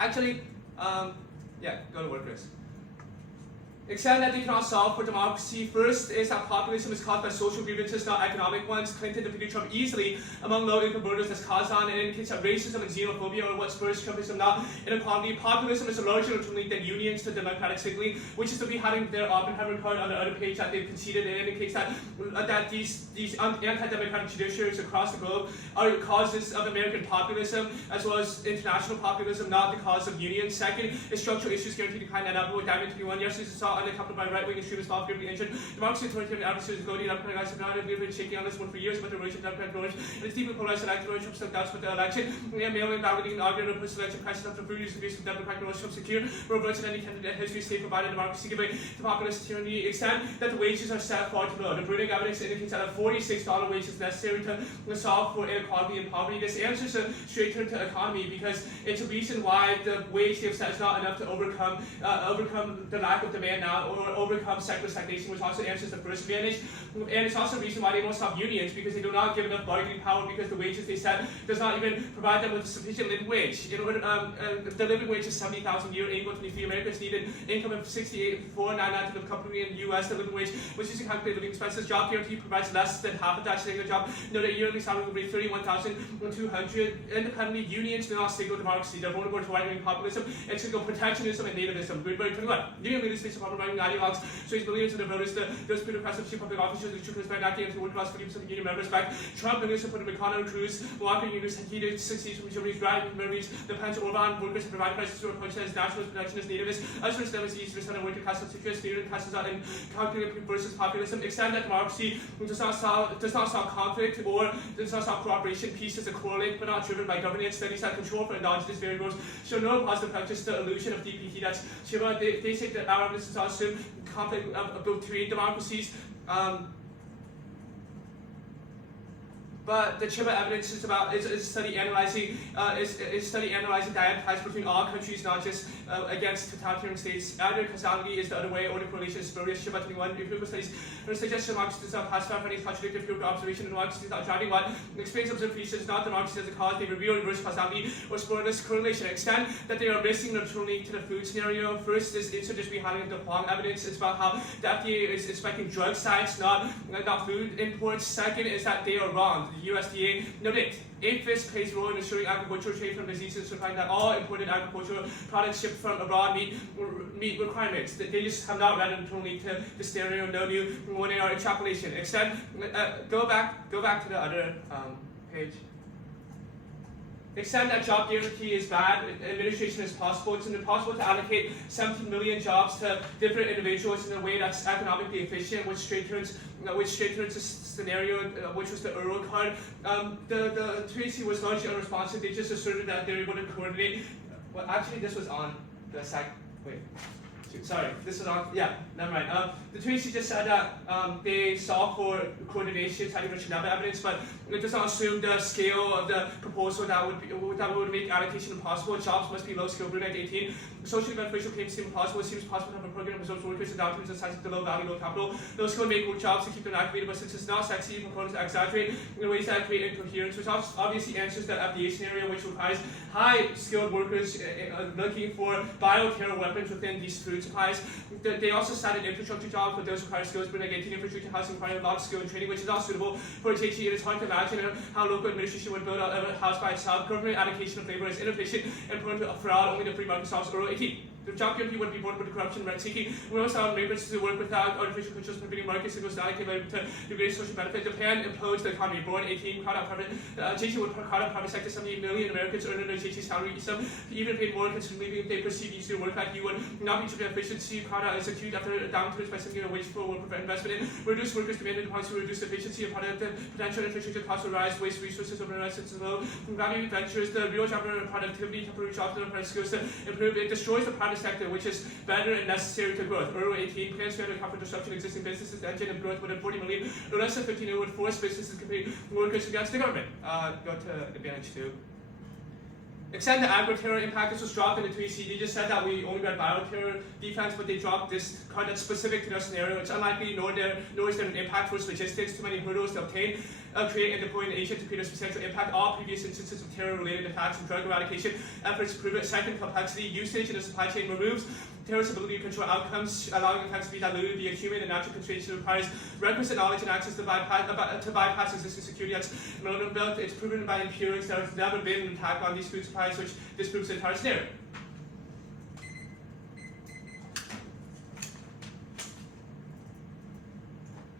Actually, yeah, go to workers. Extend that they cannot solve for democracy. First is that populism is caused by social grievances, not economic ones. Clinton defeated Trump easily among low-income voters that's caused on, and indicates that racism and xenophobia are what spurs Trumpism, not inequality. Populism is a larger linked than unions to democratic signaling, which is to be having their Oppenheimer card on the other page that they've conceded. It indicates that these anti-democratic judiciaries across the globe are causes of American populism as well as international populism, not the cause of unions. Second is structural issues guaranteed decline and upward damage to one. Yesterday saw unaccompanied by right-wing extremists off gravely injured. Democracy, authoritarian adversaries, gloating, Democratic guys have not been shaking on this one for years, but the relation of Democratic voters. And it's deeply polarized electoral Trump still doubts with the election. Mail-in balloting and arguing post-election crisis after previous abuse of Democratic voters Trump secure. Robots and any candidate history state provided democracy giving to populist tyranny extent that the wages are set far too low. The Bruning evidence indicates that a $46 wage is necessary to solve for inequality and poverty. This answers a straight turn to economy because it's a reason why the wage they've set is not enough to overcome the lack of demand now or overcome secular stagnation, which also answers the first advantage. And it's also a reason why they won't stop unions because they do not give enough bargaining power because the wages they set does not even provide them with a sufficient living wage. In order, the living wage is $70,000 a year. 823 Americans need an income of $68,499 to the company in the U.S. The living wage, which is to calculate living expenses. Job guarantee provides less than half of that regular job. Note that yearly salary will be $31,200. Independently, unions do not signal democracy. They're vulnerable to right-wing populism and signal protectionism and nativism. Rebuttal 21. Union leaders face upon right-wing ideologues, so he's millions of the voters. Those plutocrats of chief public officers, the truth by knocking into world-class 40% of union members back. Trump and supported McConnell, Cruz, Walker unions heated succeeds from Germany's driving memories. The Pence Orban workers and provide crisis to approach as nationalist, protectionist, nativist. As for them as east, for southern working class constituents, student classes out in calculated versus populism. Extend that democracy does not solve conflict or does not solve cooperation. Peace is a correlate, but not driven by governance. Studies that control for endogenous variables show no positive effect, just the illusion of DPT. That's Shiva. They say that our evidence is also conflict between democracies. But the Chiba evidence is about is a study analyzing diametrize between all countries, not just against totalitarian states. Either causality is the other way, or the correlation is spurious. Chiba 21 empirical studies suggest democracy does not classify findings contradictory empirical observation. Democracy is not driving what explains observations, not democracy as a cause. They reveal reverse causality or spurious correlation. Extent that they are missing the true link to the food scenario. First is interdisciplinary handling of the Huang evidence. It's about how the FDA is inspecting drug science, not food imports. Second is that they are wrong. The USDA noted APHIS plays a role in ensuring agricultural trade from diseases, certifying that all imported agricultural products shipped from abroad meet requirements. They just have not read internally to the stereo, no new one in our extrapolation. Extend, go back to the other page. Extend that job guarantee is bad, administration is possible. It's impossible to allocate 17 million jobs to different individuals in a way that's economically efficient, which straight turns a scenario, which was the Earl card. The Tracy was largely unresponsive. They just asserted that they were able to coordinate. Well, actually, this was on the Sorry, this is on. Yeah, never mind. The Tracy just said that they saw for coordination, citing Richard Neville evidence, but it does not assume the scale of the proposal that would make allocation impossible. Jobs must be low skill. Brunette 18. Socially beneficial claims seem impossible. It seems possible to have a program that reserves workers and downturns and size of the low value, low capital. Low skill make more jobs to keep them activated, but since it's not sexy, proponents exaggerate in ways that create incoherence, which obviously answers the FDA scenario, which requires high skilled workers looking for bioterror weapons within these food supplies. They also cited infrastructure jobs, but those require skills. Brunette 18 infrastructure housing requiring a lot of skill and training, which is not suitable for HHE. It is hard to imagine how local administration would build out a house by itself. Government allocation of labor is inefficient and prone to fraud. Only the free market solves Euro 18. The job guarantee would be born with corruption, rent seeking. We also allow laborers to work without artificial controls prohibiting markets. It goes down to the greatest social benefit. Japan implodes the economy. Born 18, crowd out private. JT would crowd out private sector. 78 million Americans earn their JT salary. Some even paid more considerably if they perceive you to work like you would not be to efficiency. Crowd out is acute after downturns by sending a wage for will prevent investment in. Reduce workers' demand and policy will reduce efficiency. And product potential infrastructure costs will rise. Waste resources over assets low. Value ventures. The real job productivity, temporary jobs, and skills to improve. It destroys the private sector, which is better and necessary to growth. Euro 18 plans to account for disruption existing businesses, the engine of growth within 40 million. The rest of 15 would force businesses to compete workers against the government. Go to advantage 2. Extend the agro-terror impact. This was dropped in the 3C. They just said that we only read bioterror defense, but they dropped this card that's specific to their scenario. It's unlikely, nor is there an impact for logistics. Too many hurdles to obtain, create, and deploy in Asia to create a substantial impact. All previous instances of terror-related attacks and drug eradication efforts prove it. Second, complexity. Usage in the supply chain removes terrorist ability to control outcomes, allowing effects to be diluted via human and natural constraints requires requisite knowledge and access to bypass existing security that's built. It's proven by empirics there has never been an attack on these food supplies, which disproves the entire scenario.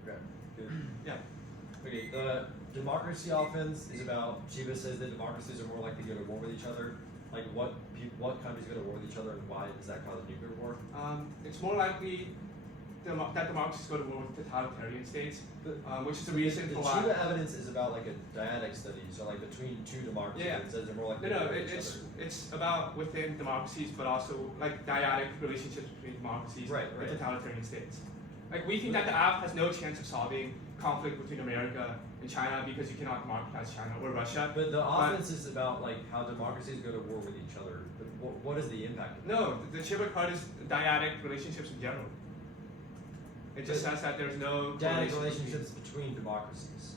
Okay, good. Yeah. Okay, the democracy offense is about, Shiva says that democracies are more likely to go to war with each other. Like what countries go to war with each other and why does that cause a nuclear war? It's more likely that democracies go to war with totalitarian states, which is the reason The for why. Shiva evidence is about like a dyadic study, so like between two democracies, Yeah. it says they're more likely No, to go with each it's about within democracies, but also like dyadic relationships between democracies Right, and right. totalitarian states. Like we think that the app has no chance of solving conflict between America and China because you cannot democratize China or Russia. But the offense is about like how democracies go to war with each other. What is the impact of that? No, the Shiva card is dyadic relationships in general. It just says that there's no Dyadic correlation relationships between democracies.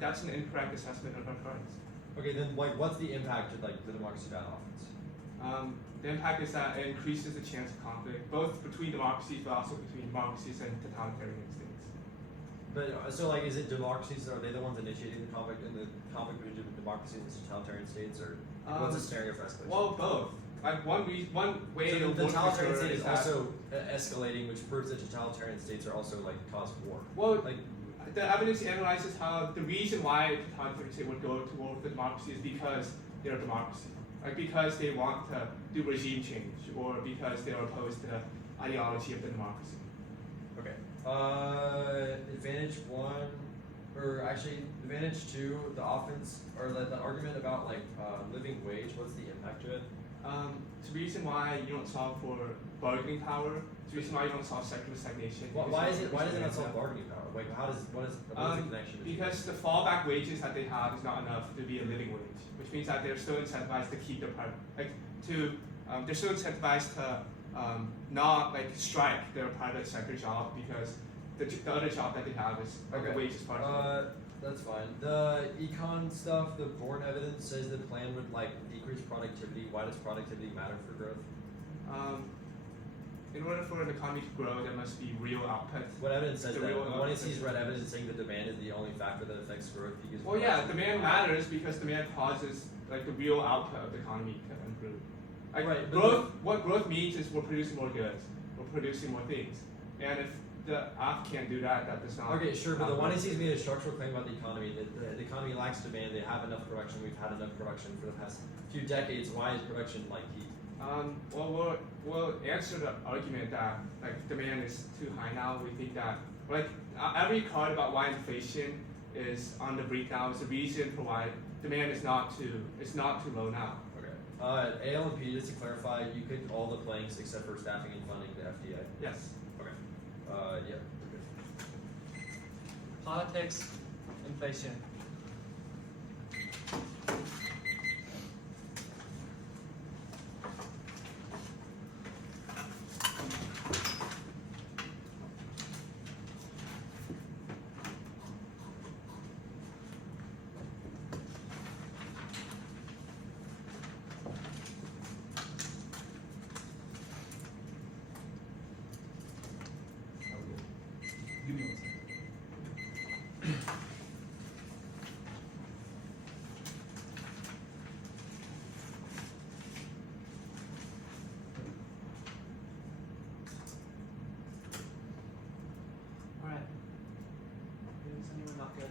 that's an incorrect assessment of our cards. Okay, then like what's the impact of like the democracy bad offense? The impact is that it increases the chance of conflict, both between democracies, but also between democracies and totalitarian states. But so like is it democracies, are they the ones initiating the conflict and the conflict between democracies and totalitarian states, or what's the scenario for escalation? Well, both. Like one way so to the look for totalitarian sure state is is that- also escalating, which proves that totalitarian states are also like cause war. Well, Like the evidence analyzes how the reason why a totalitarian state would go to war with the democracy is because they're a democracy. Like because they want to do regime change, or because they are opposed to the ideology of the democracy. okay. Advantage one, or actually advantage two, the offense or the argument about like living wage. What's the impact to it? It's the reason why you don't solve for bargaining power. It's the reason why you don't solve secular stagnation. Why does it not solve bargaining power? Like what is the connection? between Because the fallback wages that they have is not enough to be a living wage, which means that they're still incentivized to keep their they're still incentivized to not like strike their private sector job because the other job that they have is like Okay. the wages part. That's fine. The econ stuff, the Born evidence says the plan would like decrease productivity. Why does productivity matter for growth? In order for an economy to grow, there must be real output. What evidence says The that? real One output. sees red evidence saying that demand is the only factor that affects growth because. Well, yeah, demand matters because demand causes like the real output of the economy to improve. Like Right, but growth, what growth means is we're producing more goods, we're producing more things, and if the app can't do that, that does not. Okay, sure, but the not one work. EC's made a structural claim about the economy that the economy lacks demand. They have enough production. We've had enough production for the past few decades. Why is production like key? Well, we'll answer the argument that like demand is too high now. We think that like every card about why inflation is on the brink now is the reason for why demand is not too low now. Okay. AL and P, just to clarify, you picked all the planks except for staffing and funding the FDA. Yes. Okay. Yeah. Okay. Politics, inflation. Give me 1 second. All right. Is anyone not good?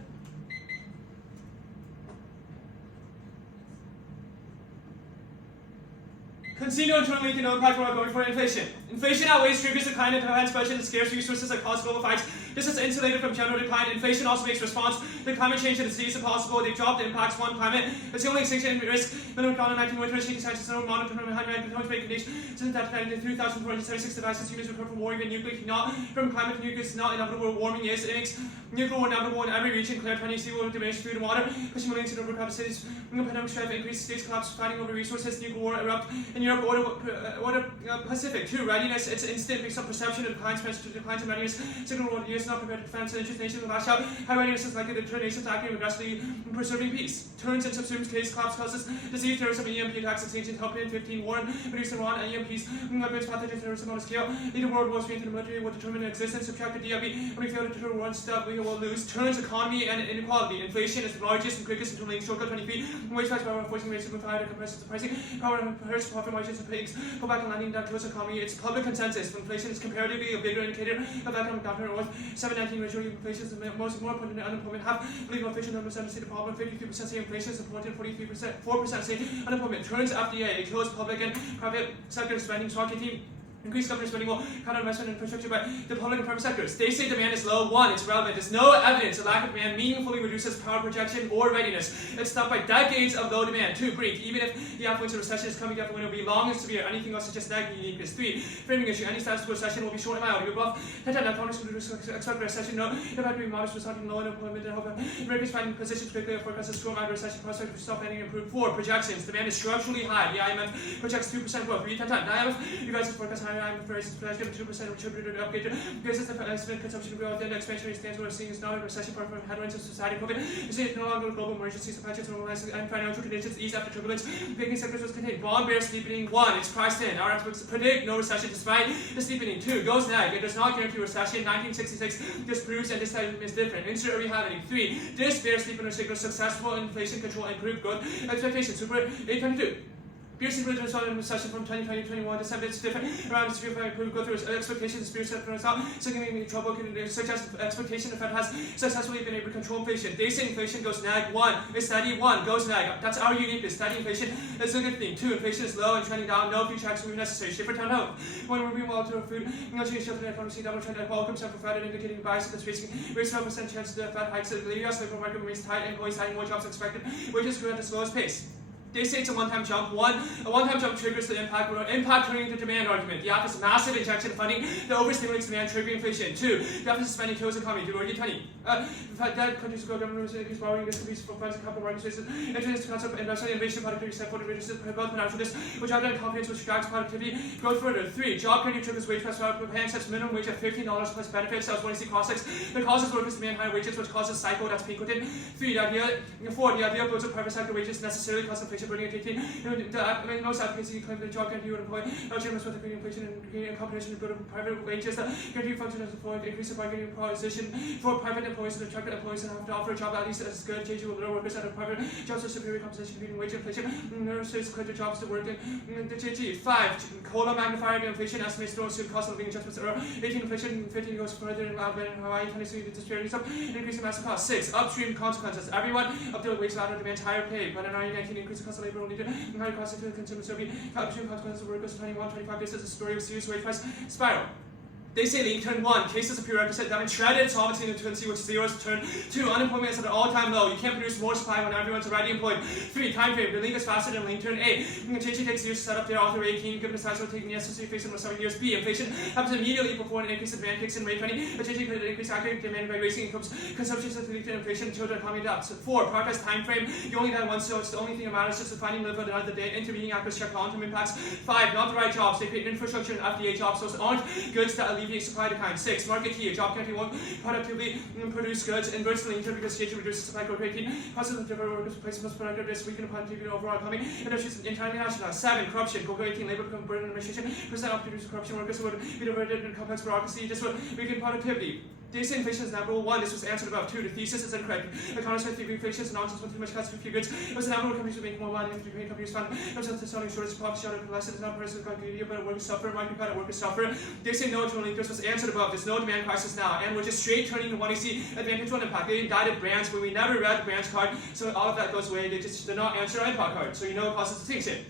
Casino internally can impact while going for inflation. Inflation outweighs triggers the kind of defense budget and scarce resources that cause global fights. This is insulated from general decline. Inflation also makes response to climate change and its least impossible. They've dropped the impacts one climate. It's the only extinction risk. Minimum gone in 19 winters, shaking scientists and monitor from behind right between great conditions. Since that time, 3,476 devices humans recover from war, even nuclear not from climate to nuclear is not inevitable. Warming is nuclear war inevitable in every region. Clear 20 sea will diminish food and water, pushing millions to overcrowded cities. Pandemic strife increase, states collapse, fighting over resources, nuclear war erupt in Europe. Order Pacific. 2. Readiness. It's instant based on perception of declines, declines in readiness. Signal world years not prepared to defend and interest nations will lash out. High readiness is likely to turn nations acting aggressively in preserving peace. Turns and subsumes case collapse causes disease, terrorism, EMP attacks, taxation, help in 15 war, reduce Iran, EMPs, weapons, pathogens, terrorism on a scale. Lead a world war, strength in the military will determine existence. Subtract the DIB. When we fail to deter one step, we will lose. Turns economy and inequality. Inflation is the largest and quickest interlinked shortcut 20 feet. Wage price power forcing rates to move higher to compresses the pricing. Power hurts profit margins and pigs. Go back and landing down towards economy. It's public consensus. Inflation is comparatively a bigger indicator of economic downturn. Or 719 ratio inflation is the more important than unemployment. Half believe official numbers understate the problem. 53% say inflation is important. 4% say unemployment. Turns FDA. It kills public and private sector spending. Rocket team. Increased government spending will counter investment in infrastructure by the public and private sectors. They say demand is low. 1. It's relevant. There's no evidence a lack of demand meaningfully reduces power projection or readiness. It's stopped by decades of low demand. 2. Greek. Even if the affluence of recession is coming up when it will be long and severe, anything else suggests negative uniqueness. 3. Framing issue. Any status quo recession will be short and mild. You're above. 10. Congress will expect a recession. No. It might be modest, resulting in low unemployment and hope. Rapists finding positions quickly or forecast a short mild recession prospect for stop ending improved. 4. Projections. Demand is structurally high. The IMF projects 2% growth. 3. 10. The IMF revises forecast higher. IMF raises 2% attributed to upgrade. Basis of estimate consumption growth and expansionary stance we're seeing is not a recession part from headwinds of society. COVID is no longer a global emergency. Supply chains normalizing and financial conditions ease after turbulence. Banking sectors was contained. Bond bear steepening. 1. It's priced in. Our experts predict no recession despite the steepening. 2. Goes neg. It does not guarantee recession. 1966 disproves and this time is different. Insert a rehabbing. 3. This bear steepener signals successful inflation control and improved growth expectations. Super 822. Pearson predicted a recession from 2020 to 21. December it's different. Around this year, improved growth through expectations. Pearson from out. Signaling trouble can suggest expectation the Fed has successfully been able to control inflation. They say inflation goes neg. 1. It's steady. 1. Goes neg. That's our uniqueness. Steady inflation is a good thing. 2. Inflation is low and trending down. No future actions will be necessary. Shape for town health. When we're being well to our food, change shelter and economy, double trend at welcome for Fed indicating bias that's facing. Raise 12% chance the Fed hikes. The US labor market remains tight. Employees having more jobs expected. Wages grew at the slowest pace. They say it's a one-time jump. A one-time jump triggers the impact turning into demand argument. The opposite massive injection of funding that overstimulates demand, triggering inflation. 2. Deficit spending kills the economy. Deuteronomy 20. Debt countries grow, government increase borrowing, this increase for funds and capital market spaces. Interest to concept investment, innovation, productivity, set forward reduces both financial risk, which have done confidence, which drags productivity growth further. 3. Job creating triggers wage price power, paying such minimum wage of $15 plus benefits. That was when you see cost X. That causes workers to demand higher wages, which causes cycle that's peak within. 4. The idea of those of private sector wages necessarily cause inflation, burning at 18. Most advocacy claim that job guarantee would employ generous with the inflation and creating a competition to build private wages. The guarantee function as employed, increase the bargaining position for private employees and attractive employees and have to offer a job at least as good. JG will lower workers out of private jobs for superior compensation beating wage inflation. Nurses quit their jobs to work in the JG. 5. COLA magnifier the inflation estimates don't assume cost of living adjustments are 18 inflation. 15 goes further in Alabama and Hawaii. 23 the disparities up, increasing massive cost. 6. Upstream consequences. Everyone up to wage ladder demands higher pay. But in 19 increase the cost of labor will lead to higher costs to the consumer. So upstream consequences of workers 21, 25 days is a story of serious wage price spiral. They say lean turn 1, cases of prerequisite that shredded solvency in the twincy, which 0 is turn 2, unemployment is at an all-time low. You can't produce more supply when everyone's already employed. 3, time frame, the link is faster than lean turn 8. Change takes years to set up their author 18, given the size will take the necessary phase in 7 years. B, inflation happens immediately before an increase in demand kicks in rate 20. A changing credit increase accurate demand by raising incomes. Consumption is lead to inflation, children economy adapts. 4, progress time frame, you only die once, so it's the only thing that matters, just defining live another day. Intervening actors check long-term impacts. 5, not the right jobs, they create infrastructure and FDA jobs, those aren't goods that alleviate supply decline. 6. Market key. A job guarantee won't productively produce goods. Inversely linked because stage reduces supply growth rate. Causes of different workers replacing most productive risk, weaken productivity overall economy. Industries entirely national. 7. Corruption. Google 18. Labor become burden administration. Percent of produce corruption workers would be diverted in complex bureaucracy. This would weaken productivity. They say inflation is inevitable. 1. This was answered above. 2. The thesis is incorrect. Economists say inflation is nonsense with too much cuts for few goods. It was inevitable companies would make more money if the companies found themselves selling shortage of profit shortage less. It is not present criteria, but workers suffer. Market credit workers suffer. They say no to this was answered above. There's no demand crisis now, and we're just straight turning the 1AC advantage on impact. They indicted brands when we never read the brands card, so all of that goes away. They just did not answer our impact card, so you know it causes distinction.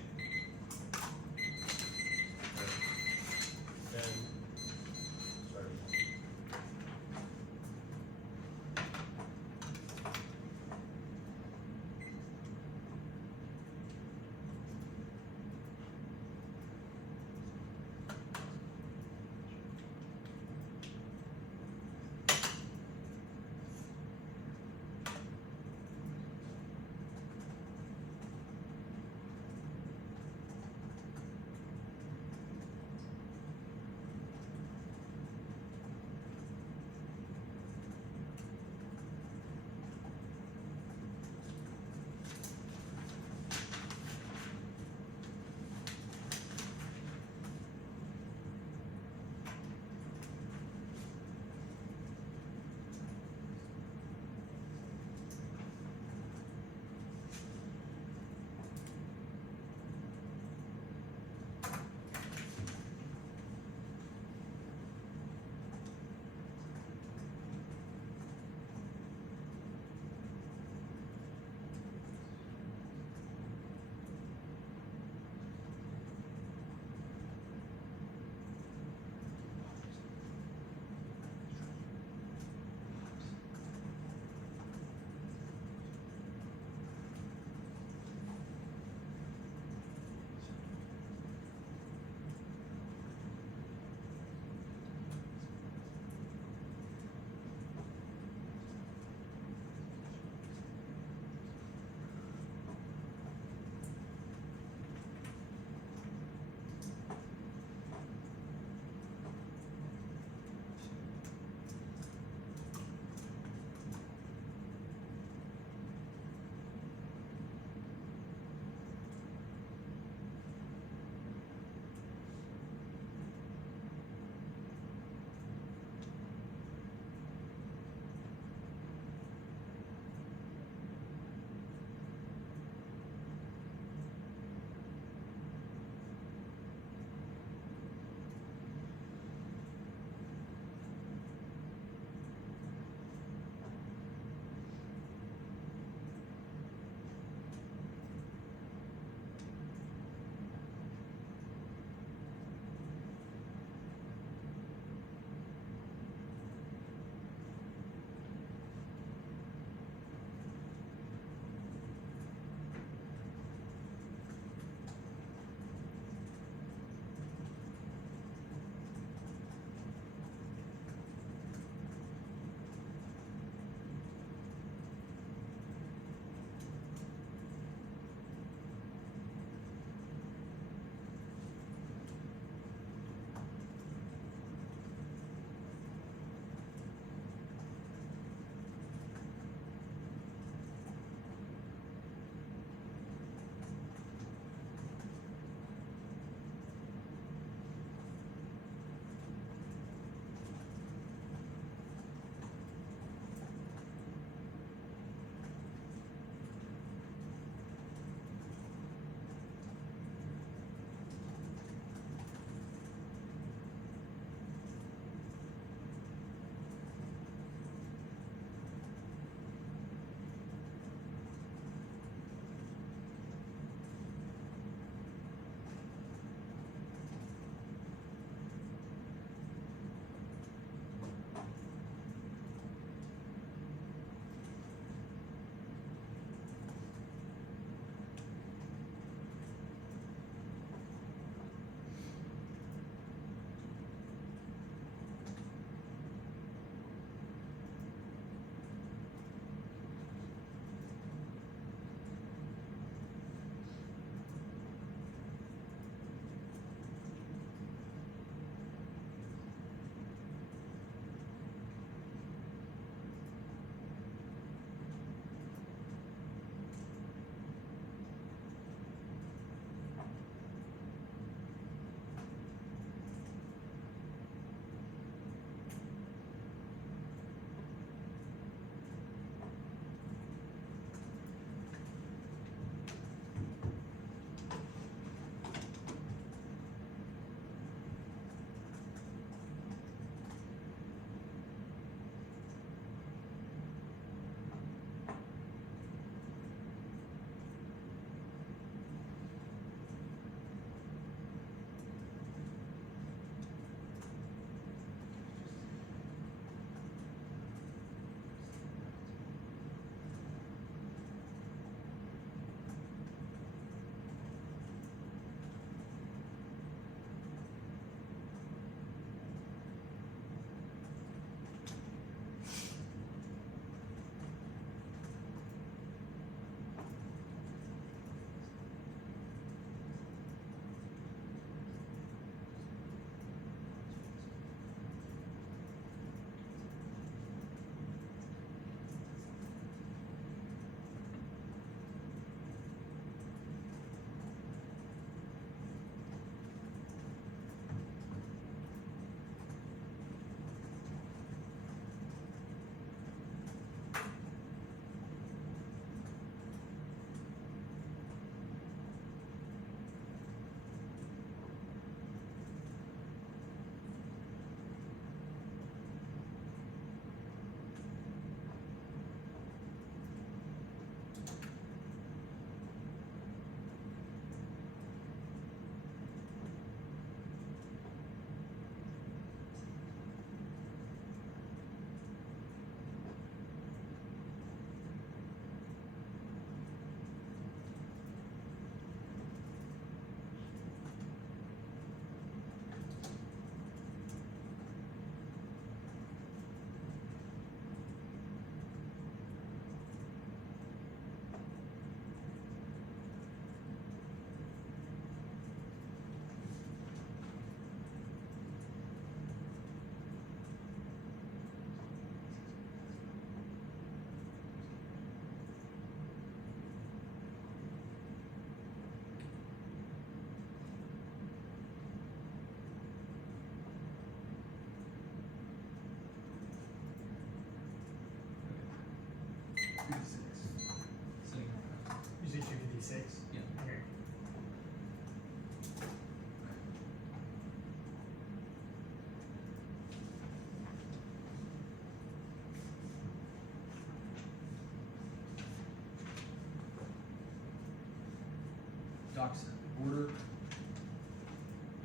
stocks order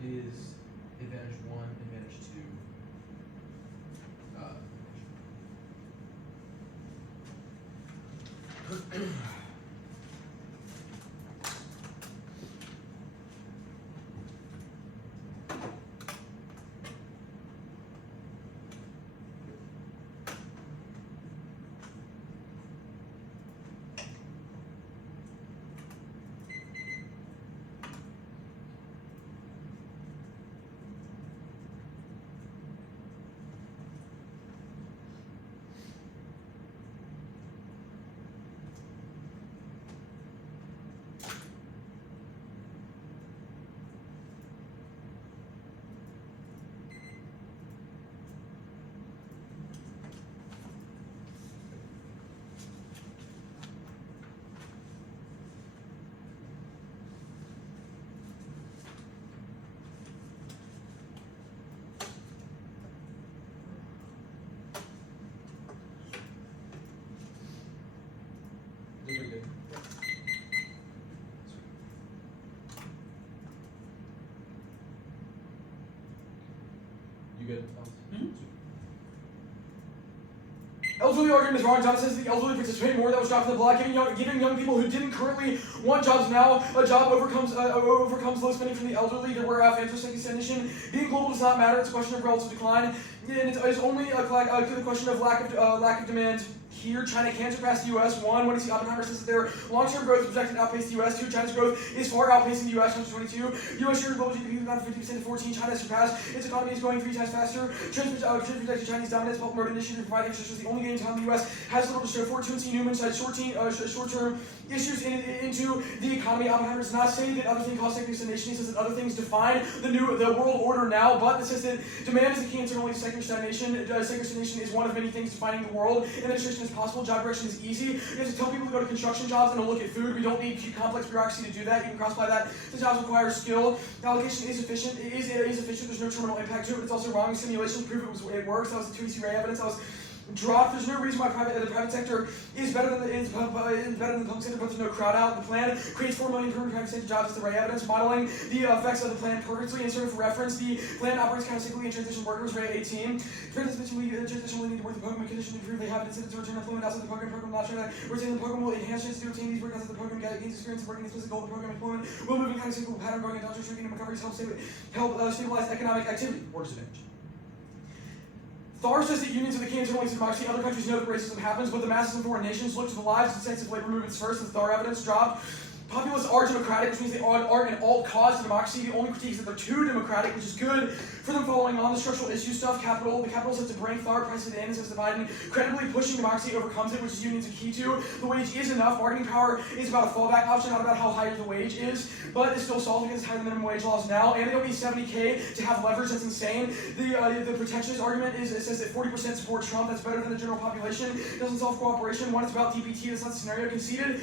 is advantage 1, advantage 2. Pretty good. You good? Elderly argument is wrong. John says the elderly participate more. That was dropped in the blog. Giving young people who didn't currently want jobs now a job overcomes low spending from the elderly. There were fans for stagnation. Being global does not matter. It's a question of relative decline, and it's only a question of lack of demand. Here, China can surpass the U.S. 1, when you see Oppenheimer says that their long-term growth is projected to outpace the U.S. 2, China's growth is far outpacing the U.S. 2022. U.S. share of global GDP is about 50% to 14. China has surpassed. Its economy is growing 3 times faster. Trends project Chinese dominance, both mode initiative and providing infrastructure is the only game in town. The U.S. has little to show for. Tunsi Newman cites short-term issues into the economy. Oppenheimer does not say that other things cause stagnation. He says that other things define the world order now, but it says that demand is the key internally to secular stagnation. Secular stagnation is one of many things defining the world, and administration is possible. Job creation is easy. You have to tell people to go to construction jobs and to look at food. We don't need complex bureaucracy to do that. You can cross by that. The jobs require skill. The allocation is efficient. It is efficient. There's no terminal impact to it. It's also wrong. Simulations prove it works. That was the 2EC Ray evidence. That was dropped. There's no reason why the private sector is better than the public sector, but there's no crowd out. The plan creates 4 million permanent private sector jobs. It's the Ray evidence modeling the effects of the plan perfectly. And sort of for reference, the plan operates countercyclically in transition workers. Ray 18. Transition will need to work the program condition to prove they have incentive to return employment outside the program. Program not trying to retain the program will enhance chances to retain these workers outside the program. Gains experience in working explicit goal of the program employment will move in countercyclical pattern growing industrial shrinking and recovery help stabilize economic activity or disadvantage. Thar says that unions are the key internally to democracy. Other countries know that racism happens, but the masses of foreign nations look to the lives and sense of labor movements first. The Thar evidence dropped. Populists are democratic, which means they are an alt cause to democracy. The only critique is that they're too democratic, which is good for them following on the structural issue stuff. The capital says to bring Thar prices in and says Biden credibly pushing democracy overcomes it, which is unions a key to. The wage is enough. Bargaining power is about a fallback option, not about how high the wage is, but it's still solved because it's higher than minimum wage laws now, and they don't need 70K to have leverage. That's insane. The protectionist argument says that 40% support Trump. That's better than the general population. It doesn't solve cooperation. One, it's about DPT. That's not the scenario. Conceded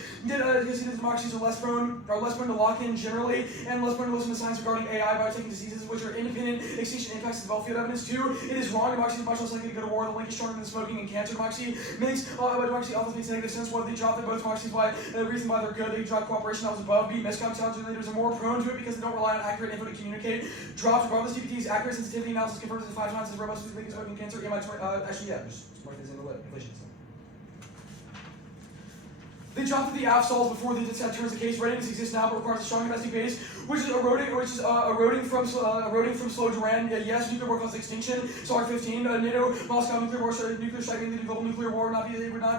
democracies are less prone to lock in generally, and less prone to listen to science regarding AI, biotech, diseases, which are independent extinction impacts of well-field evidence. 2, it is wrong. Democracy is much less likely to go to war. The link is stronger than smoking and cancer. Democracy often makes negative sense. Whether they drop both democracies, the reason why they're good, they drop cooperation that was above. B, miscalculated leaders are more prone to it because they don't rely on accurate info to communicate. Drops regardless. DPT's accurate sensitivity analysis confirms it 5 times as robust as making smoking cancer. Actually, yeah, just mark this in the inflation. They dropped the AFSOLs before the dissent turns the case. Readiness exists now, but requires a strong domestic base, which is eroding from slow Duran. Yes, nuclear war causes extinction. SAR 15. NATO, Moscow, nuclear strike, leading to global nuclear war. Would not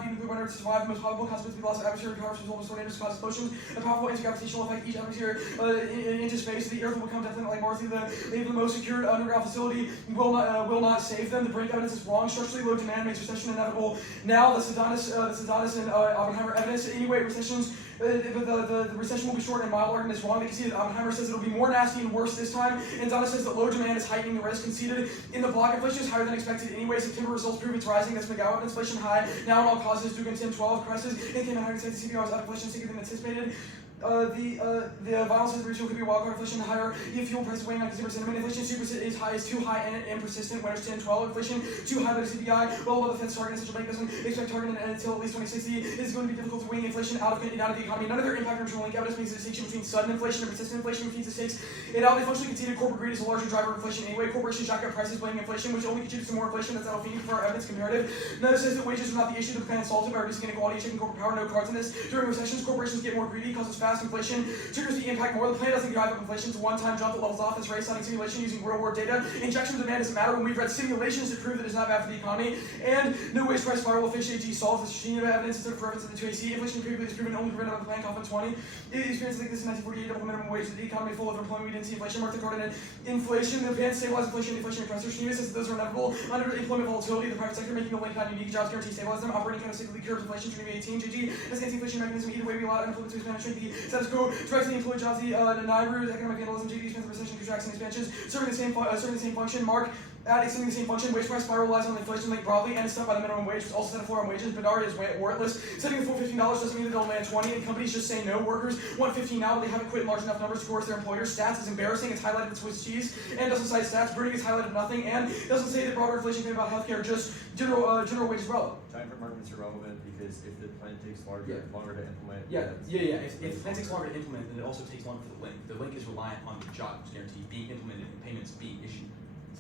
be nuclear winner to survive. The most probable consequence would be loss of atmospheric power, which will tornadoes cause explosions. A powerful anti-gravitational effect each atmosphere into space. The Earth will become definitely like Mars. The most secured underground facility will not save them. The brink evidence is wrong. Structurally low demand makes recession inevitable. Now the Sedanis and Oppenheimer evidence. Anyway, recessions. The recession will be short and mild argument is wrong. They conceded. Oppenheimer says it'll be more nasty and worse this time. And Donna says that low demand is heightening the risk. Conceded. In the block, inflation is higher than expected anyway. September results prove it's rising. That's McGowan. Inflation high. Now in all causes, Dugan 10-12 crisis. It came in higher than CPI was up. Inflation is thicker than anticipated. The violence of the ritual could be wildcard inflation higher if fuel prices weighing on consumer sentiment. Inflation is high is too high and persistent. Winners 10 12. Inflation too high by the CPI. Well above the Fed's target. Central bank doesn't expect target until at least 2060. It is going to be difficult to wing inflation out of the economy. None of their impact on internal link evidence makes a distinction between sudden inflation and persistent inflation, which means it takes it out. They functionally conceded corporate greed is a larger driver of inflation anyway. Corporations jack up prices, blaming inflation, which only contributes to more inflation. That's out for our evidence comparative. Another says that wages are not the issue. The plan solves it by reducing inequality, checking corporate power. No cards in this. During recessions, corporations get more greedy, causes fast inflation. Triggers the impact more. The plan doesn't drive up inflation. It's a one-time jump that levels off. This rate citing simulation using real-world data. Injection of demand doesn't matter when we've read simulations that prove that it's not bad for the economy. And no wage price spiral. Efficient AG solves this chain of evidence instead of preference of the 2AC. Inflation previously is proven only prevented by the plan COP 20. It experienced like this in 1948. Double minimum wage. The economy full of employment. We didn't see inflation. Mark the card in inflation. The plan stabilizes inflation. Inflation pressure. Schema says that those are inevitable. Under employment volatility, the private sector making the link on unique jobs guarantee stabilize them. Operating countercyclically curbs inflation. 2018. GG as anti-inflation mechanism. Either way, we allow unemployment to expand and shrink the status quo. Directly employ jobs. The NIRU, economic vandalism, GDP expands, recession, contracts, and expansions, serving the same function. Mark at extending the same function. Wage price spiral relies on the inflation link broadly and is set by the minimum wage, which also set a floor on wages. Bedard is worthless. Setting the full $15 doesn't mean that they'll land 20, and companies just say no. Workers want 15 now, but they haven't quit in large enough numbers to coerce their employers. Stats is embarrassing. It's highlighted in Swiss cheese and doesn't cite stats. Burning is highlighted nothing and doesn't say that broader inflation came about healthcare. Just general wages relevant. Time for markets are relevant because if the plan takes longer to implement. If the plan takes longer to implement, then it also takes longer for the link. The link is reliant on the jobs guarantee being implemented and payments being issued.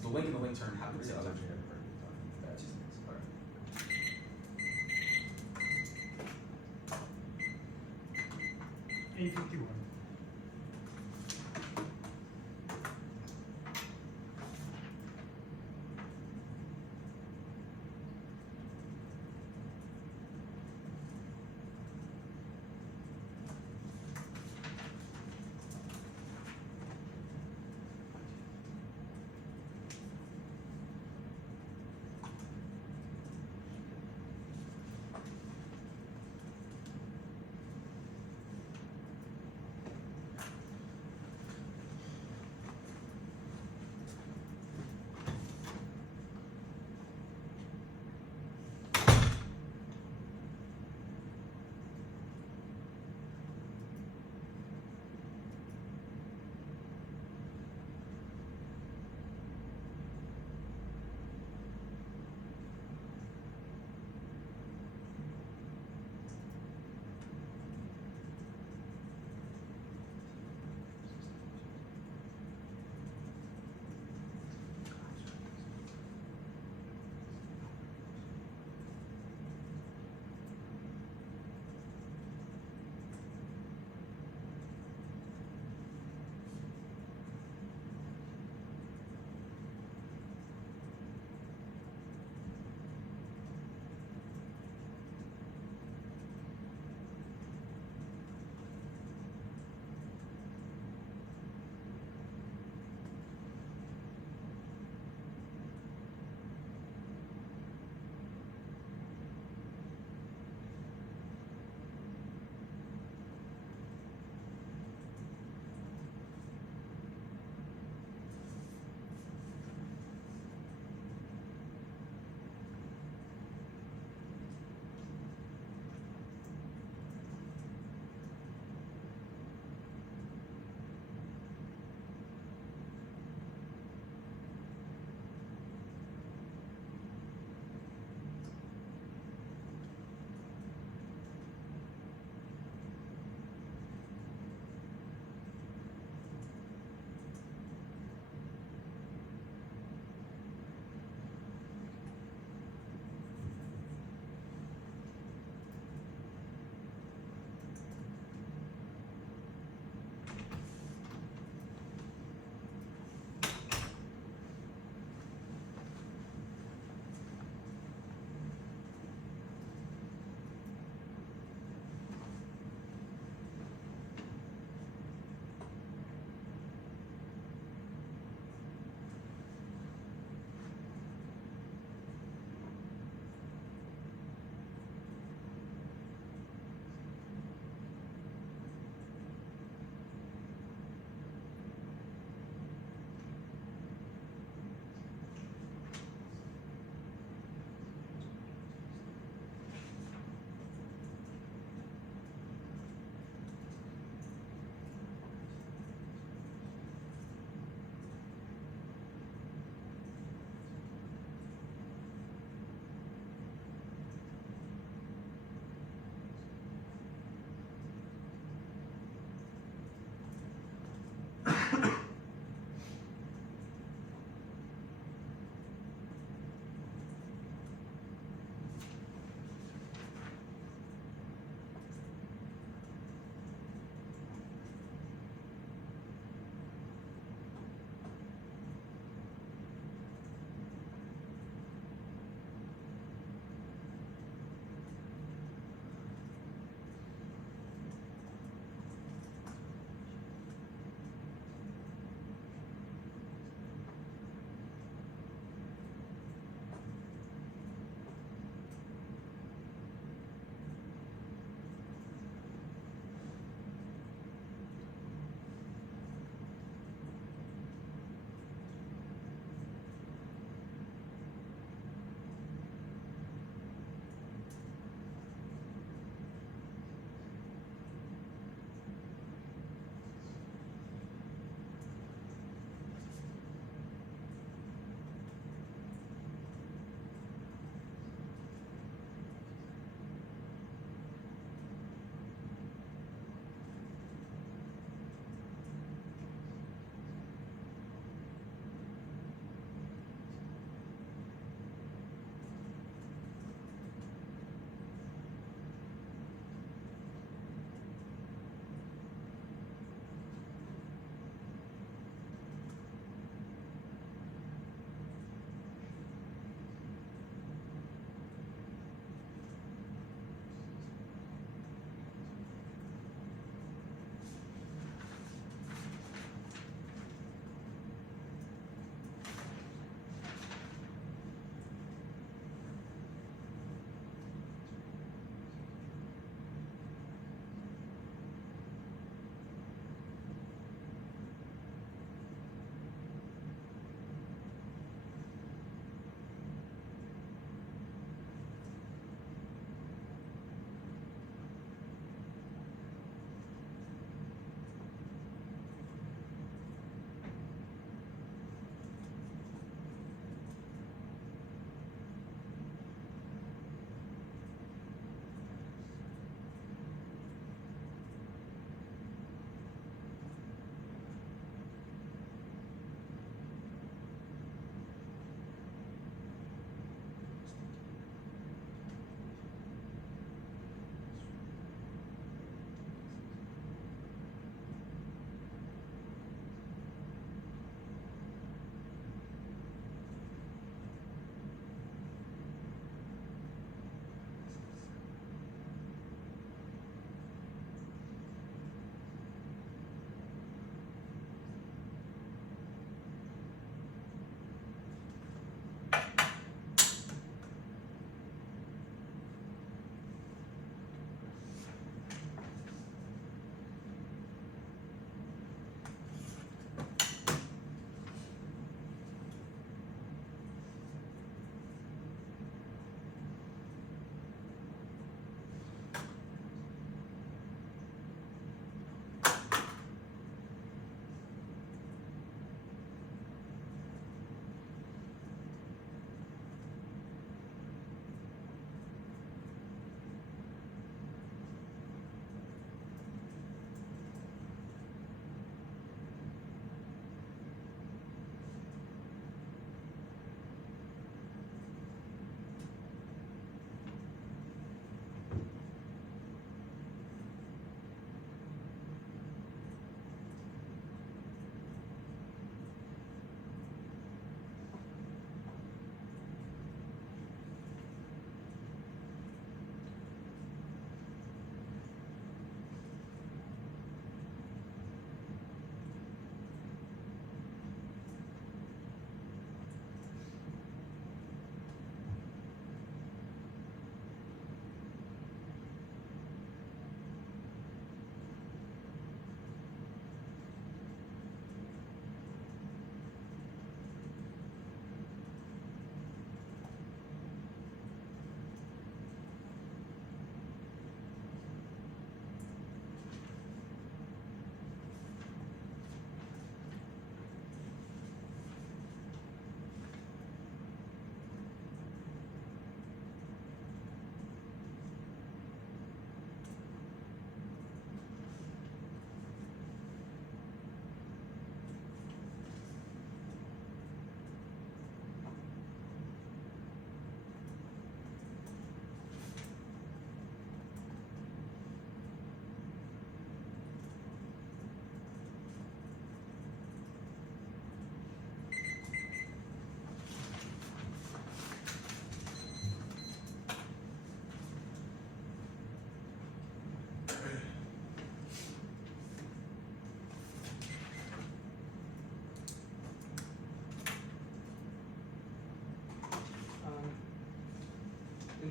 So the link and the link term happen together. That's just alright. 851.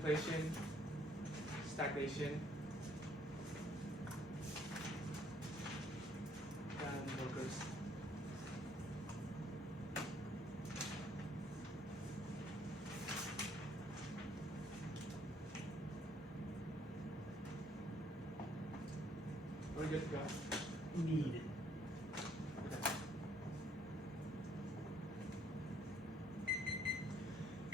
inflation, stagnation, and workers. We're good to go. Need.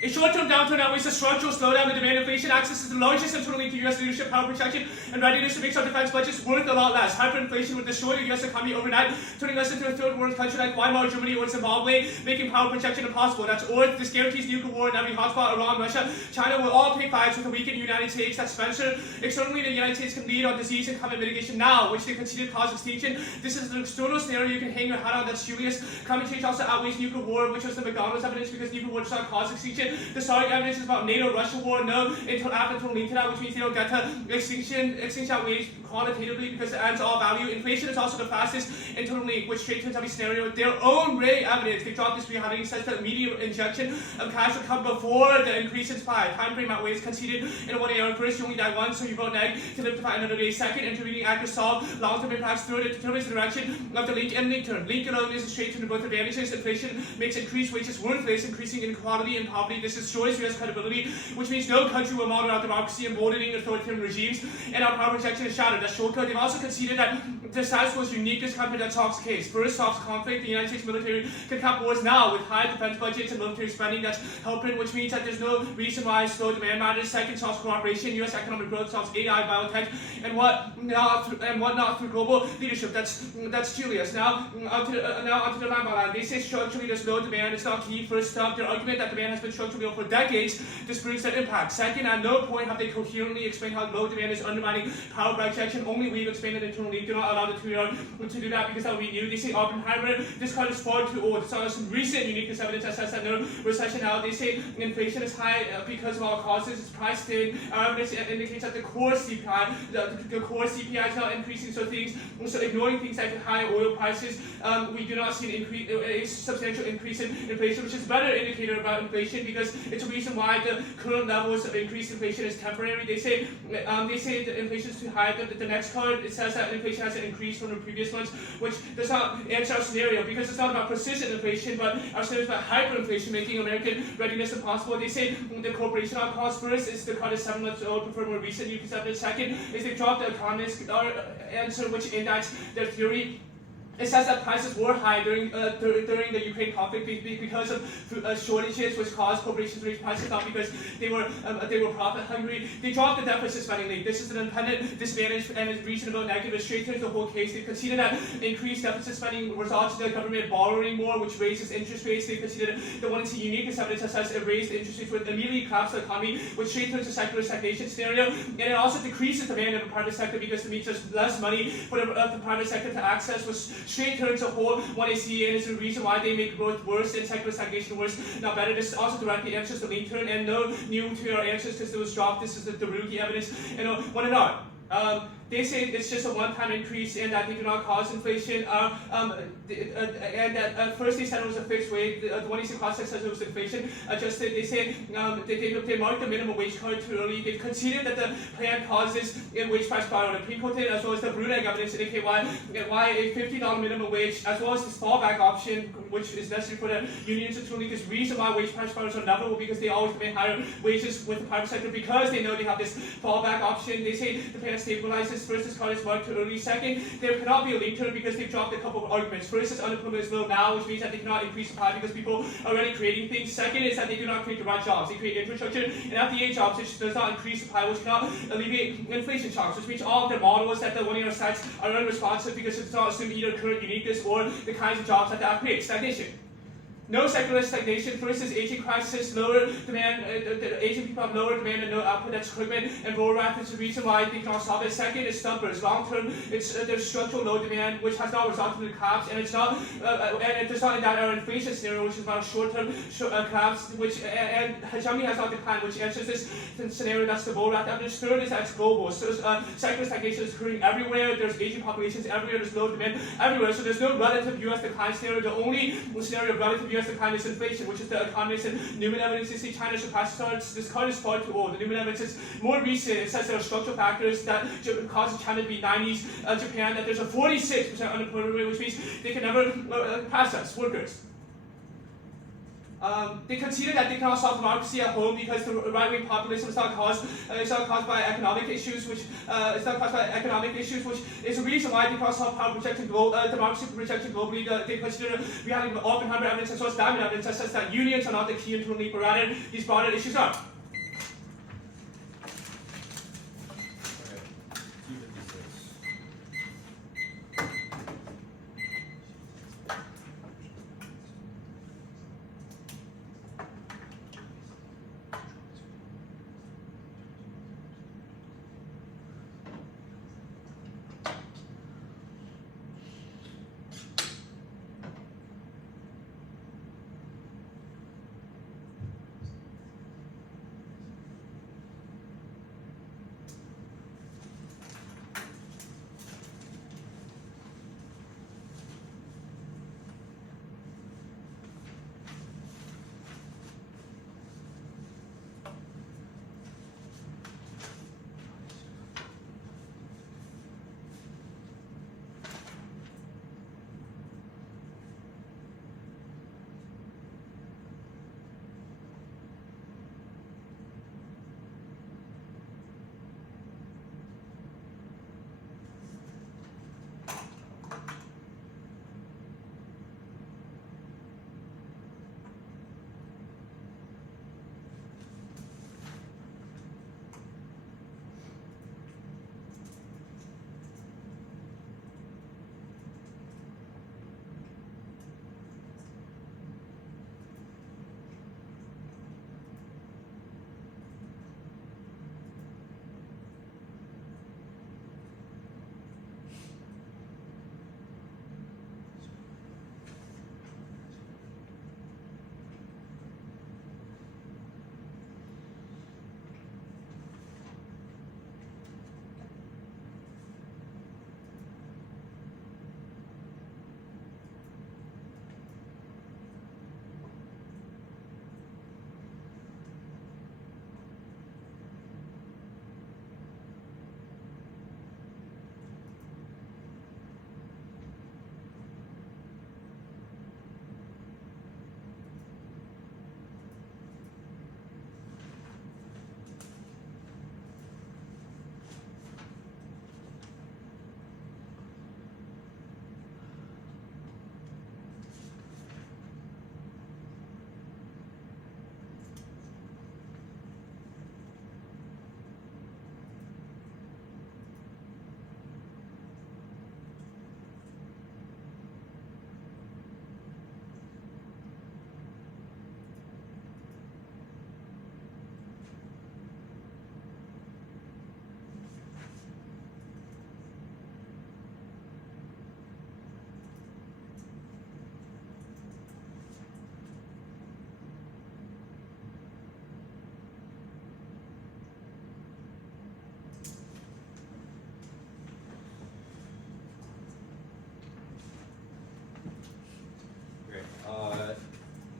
A short-term downturn outweighs a structural slowdown in demand. Inflation access is the largest internal link to U.S. leadership, power protection, and readiness to make our defense budgets worth a lot less. Hyperinflation would destroy the U.S. economy overnight, turning us into a third-world country like Weimar, Germany, or Zimbabwe, making power protection impossible. That's Earth. This guarantees nuclear war in every hotspot. Iran, Russia, China will all pick fights with a weakened United States. That's Spencer. Externally, the United States can lead on disease and climate mitigation now, which they conceded cause extinction. This is an external scenario you can hang your hat on. That's Julius. Climate change also outweighs nuclear war, which was the McDonald's evidence because nuclear war does not cause extinction. The Saudi evidence is about NATO-Russia war. No internal link to that, which means they don't get to extinction. Extinction outweighs quantitatively because it adds all value. Inflation is also the fastest internal link, which straight turns every scenario. Their own rate evidence, they dropped this heading, says that immediate injection of cash will come before the increase in supply. Time frame outweighs conceded in a 1 year. First, you only die once, so you vote neg to live to fight another day. Second, intervening actors solve long-term impacts. Third, it determines the direction of the link and link turn. Link alone is a straight turn to both advantages. Inflation makes increased wages worthless, increasing inequality and poverty. This destroys U.S. credibility, which means no country will model out democracy, emboldening authoritarian regimes, and our power protection is shattered. That's shortcut. They've also conceded that the status quo is unique. This country that solves the case. First, solves conflict. The United States military can cap wars now with high defense budgets and military spending. That's helping, which means that there's no reason why slow demand matters. Second, solves cooperation. U.S. economic growth solves AI, biotech, and what not through global leadership. That's Julius. Now onto the line. They say structurally there's low demand. It's not key. First stop, their argument that demand has been structurally low for decades disproves that impact. Second, at no point have they coherently explained how low demand is undermining power protection. Only we've explained it internally. Do not allow the 2 year to do that because that will be new. They say Oppenheimer, this card is far too old. It's some recent uniqueness evidence that says that no recession now. They say inflation is high because of all causes. It's priced in. Evidence indicates that the core CPI, the core CPI is not increasing. So ignoring things like high oil prices, we do not see a substantial increase in inflation, which is a better indicator about inflation because it's a reason why the current levels of increased inflation is temporary. They say the inflation is too high. The next card, it says that inflation hasn't increased from the previous ones, which does not answer our scenario because it's not about persistent inflation, but our scenario is about hyperinflation, making American readiness impossible. They say the corporation outcost. First is the card is 7 months old, prefer more recent new concept. Second is they dropped the economist answer, which indexed their theory. It says that prices were high during the Ukraine conflict because of shortages, which caused corporations to raise prices, not because they were profit hungry. They dropped the deficit spending link. This is an independent disadvantage and is reasonable negative. It straightens the whole case. They conceded that increased deficit spending results in the government borrowing more, which raises interest rates. They conceded the one is unique evidence that says it raised interest rates, which immediately collapsed the economy, which straightens the secular stagnation scenario. And it also decreases demand in the private sector because it means there's less money for the private sector to access, which straight turns a whole 1AC, and it's the reason why they make growth worse and secular stagnation worse, not better. This also directly answers the link turn, and no new to our answers because it was dropped. This is the rookie evidence, and one and all. They say it's just a one-time increase and that they do not cause inflation. And that first they said it was a fixed rate. The one EC class says it was inflation adjusted. They say they marked the minimum wage card too early. They've conceded that the plan causes a wage price spiral. The pre-quoted as well as the Bruneg evidence indicate why a $50 minimum wage as well as this fallback option, which is necessary for the unions to truly. This reason why wage price spirals are inevitable because they always demand higher wages with the private sector because they know they have this fallback option. They say the plan stabilizes. First, this card is marked too early. Second, there cannot be a link turn because they've dropped a couple of arguments. First is unemployment is low now, which means that they cannot increase supply because people are already creating things. Second is that they do not create the right jobs. They create infrastructure and FDA jobs, which does not increase supply, which cannot alleviate inflation shocks, which means all of their models that the 1 year sites are unresponsive because it does not assume either current uniqueness or the kinds of jobs that they create. Stagnation. No secular stagnation. First is aging crisis, lower demand. The aging people have lower demand and no output. That's equipment and roll rack. That's the reason why they cannot solve it. Second is stumpers. Long term, there's structural low demand, which has not resulted in collapse, and it's not, and it does not in that our inflation scenario, which is about short term collapse, which and hegemony has not declined, which answers this scenario. That's the roll rack. And third is that it's global. So secular stagnation is occurring everywhere. There's aging populations everywhere. There's low demand everywhere. So there's no relative U.S. decline scenario. The only scenario of relative U.S. decline is inflation, which is the economists and Newman evidence. You see China surpasses this curve is far too old. The Newman evidence is more recent. It says there are structural factors that cause China to be 90s, Japan, that there's a 46% unemployment rate, which means they can never pass us, workers. They conceded that they cannot solve democracy at home because the right-wing populism is not caused by economic issues, which is a reason why they cannot solve power projection democracy projection globally. They consider we have Oppenheimer evidence as well as Diamond evidence that says that unions are not the key internally, but rather these broader issues are. Okay. 256.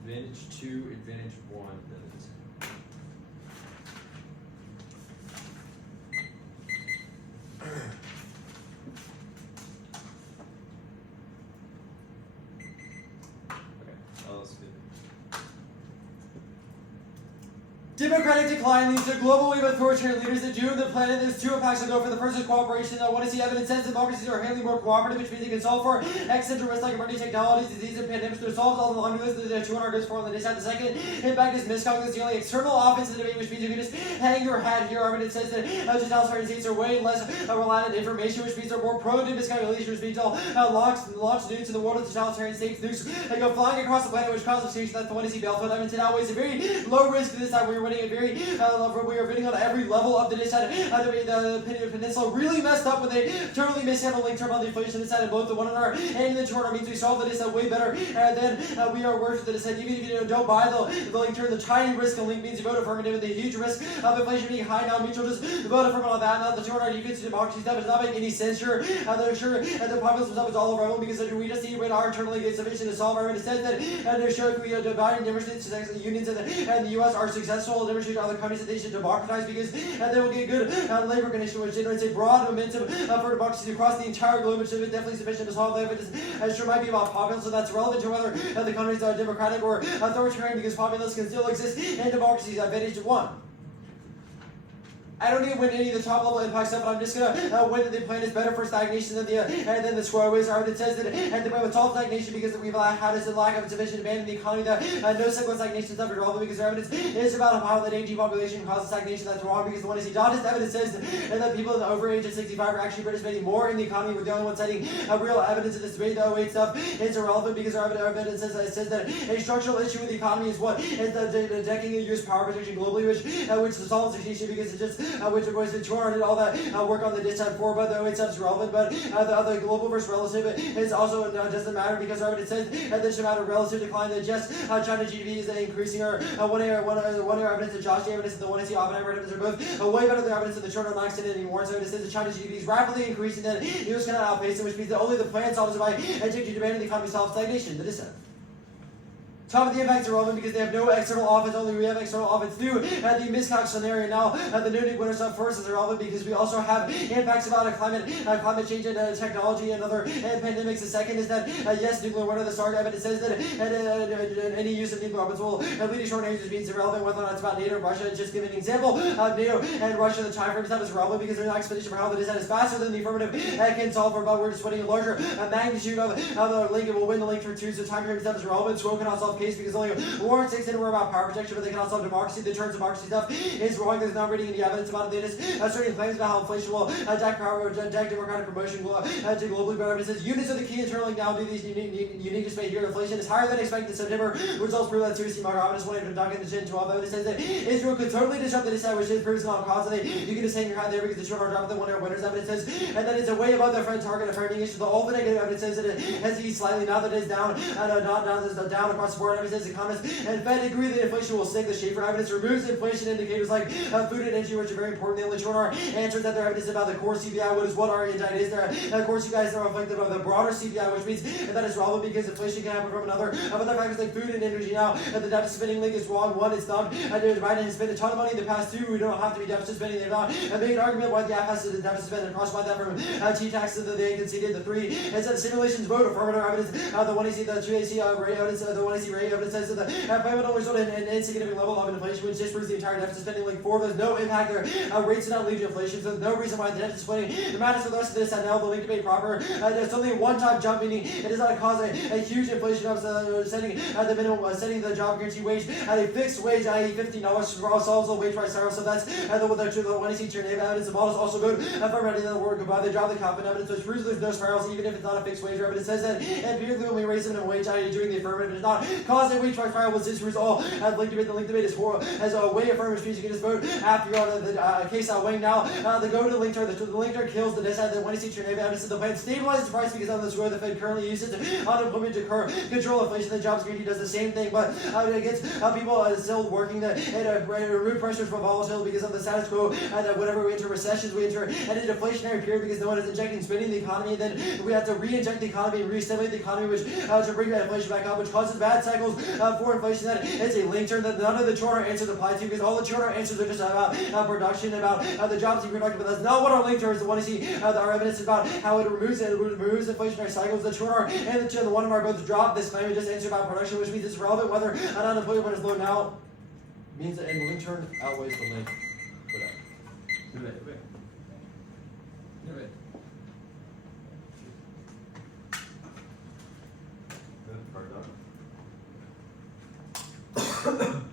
Advantage 2, advantage 1, that is. Okay, let's do Democratic decline leads to a global wave of authoritarian leaders that doom the planet. There's two impacts to go for. The first is cooperation. I want to see evidence says democracies are handling more cooperative, which means they can solve for accidental risks like emerging technologies, disease, and pandemics. They're solved all the laundry list that the 200 goes for on the day side. The second impact is misconduct. The only external offense in the debate, which means you can just hang your hat here. Evidence says that totalitarian states are way less reliant on information, which means they're more prone to miscalculation, which means they'll launch nukes in the world of totalitarian states. Nukes go flying across the planet, which causes destruction. That's the one to see Belfield. Edmonton outweighs a very low risk this time where you're winning running a very we are running on every level of the side. The Peninsula really messed up when they totally mishandled link term on the inflation side of both the 1 hour and the 2 hour means we solved the dissent way better than we are worse with the dissent. Even if you don't buy the link term, the tiny risk in link means you vote affirmative, and the huge risk of inflation being high now means you'll just vote affirmative on that. Now the 2 hour defense democracy stuff does not make any sense. Sure, the populism stuff is all irrelevant because we just see when our internally get sufficient to solve our dissent that to show if we divide and demonstrate unions in the U.S. are successful, demonstrate to other countries that they should democratize because they will get good labor conditions, which generates a broad momentum for democracy across the entire globe, which is definitely sufficient to solve that. But it sure might be about populism, so that's relevant to whether the countries are democratic or authoritarian because populism can still exist in democracies. Advantage 1. I don't even win any of the top level impact stuff, but I'm just gonna win that the plan is better for stagnation than the square ways are. It says that and the plan with all stagnation because we've had a lack of sufficient demand in the economy that no cyclical stagnation stuff is relevant because our evidence is about how the aging population causes stagnation. That's wrong because the one is the dotted evidence says that people in the over age of 65 are actually participating more in the economy. We're the only one citing real evidence in this debate. The 08 stuff is irrelevant because our evidence says that a structural issue with the economy is what is the decking of U.S. power projection globally, which solves the issue because it just which of course the 200 did all that work on the dissent for, but the 08 stuff is relevant. But the other global versus relative is also doesn't matter because our evidence says that this amount of relative decline that just China GDP is increasing or one year evidence that Josh evidence and the one I see Oppenheimer evidence are both way better than evidence that the short-term lags in anymore. So it says that China's GDP is rapidly increasing, then the US cannot outpace it, which means that only the plan solves it by injecting demand in the economy solves stagnation. The dissent. Top of the impacts are relevant because they have no external offense, only we have external offense too. The miscalc scenario now, the new winter stuff first is irrelevant because we also have impacts about climate change and technology and other pandemics. The second is that yes, nuclear winter, the start evidence says that any use of nuclear weapons will lead to short range, which means irrelevant whether or not it's about NATO or Russia. Just give an example of NATO and Russia, the time frame stuff is relevant because there's an expedition for how the dissent is faster than the affirmative can solve for, but we're just putting a larger magnitude of the link. It will win the link for 2, so time frame stuff is relevant. So cannot solve case because only Warren 6 and we're about power projection, but they cannot solve democracy. The terms of democracy stuff is wrong. There's not really any evidence about it. Certain claims about how inflation will attack power, attack democratic promotion to globally, but evidence says units of the key internally now do these unique display here. Inflation is higher than expected in September. Results prove that seriously. Mark Robbins wanted to dunk in the 10-12 evidence says that Israel could totally disrupt the dissent, which proves not a cause. You can just hang your hat there because the short drop of the 1 hour winners evidence says, and then it's a way above their friend target of framing issues. All the negative evidence says that it has eased slightly now that it is down, not down across the board. Evidence says economists and Fed agree that inflation will stick. The Schaefer evidence removes inflation indicators like food and energy, which are very important. The only short our answers that their evidence about the core CPI, what our insight is there. Core CPI is reflective of the broader CPI, which means that is relevant because inflation can happen from other factors like food and energy. Now, the deficit spending link is wrong. One, it's not. Biden has spent a ton of money in the past. 2, we don't have to be deficit spending. They're not making an argument why the gap has to the deficit spending across why that from T-taxes that they conceded. The 3 is that simulations vote affirmative evidence. The 1 AC, the 2 AC rate evidence, the 1 AC rate evidence says that the plan will result in an insignificant level of inflation, which just proves the entire deficit spending link. 4, there's no impact there. Rates do not lead to inflation, so there's no reason why the deficit spending matters for the rest of this. And now the link debate proper. There's only a one-time jump, meaning it does not cause a huge inflation of setting the minimum, setting the job guarantee wage at a fixed wage, i.e. $15 for all solves the wage price spiral. So that's the 1 AC turn evidence. The models also go affirmative that the word goodbye. They drop the confident evidence, which proves there's no spirals, even if it's not a fixed wage. Evidence says that empirically when we raise the minimum wage, i.e. doing the affirmative, it does not cause a wage price spiral, which this proves all the link debate is horrible. As a way affirmative speech, you can just vote after you're on the case weighing now. The go to the link term, the link term kills the dissent. The 1 AC turn evidence that the plan stabilizes the price because of the score the Fed currently uses unemployment to control inflation. The jobs guarantee does the same thing, but it gets people still working and remove pressures from volatility because of the status quo. That whenever we enter recessions, we enter at a deflationary period because no one is injecting spending in the economy. Then we have to re-inject the economy and re-stimulate the economy, which to bring that inflation back up, which causes bad cycles for inflation. That it's a link term that none of the shorter answers apply to because all the shorter answers are just about production, about the jobs being productive. But that's not what our link term is. The 1 AC, our evidence is about how it removes inflationary cycles. The shorter and the 1 are both drop this claim and just answer about production, which means it's relevant whether unemployment is low now. Means that the link term outweighs the link. Good, part done.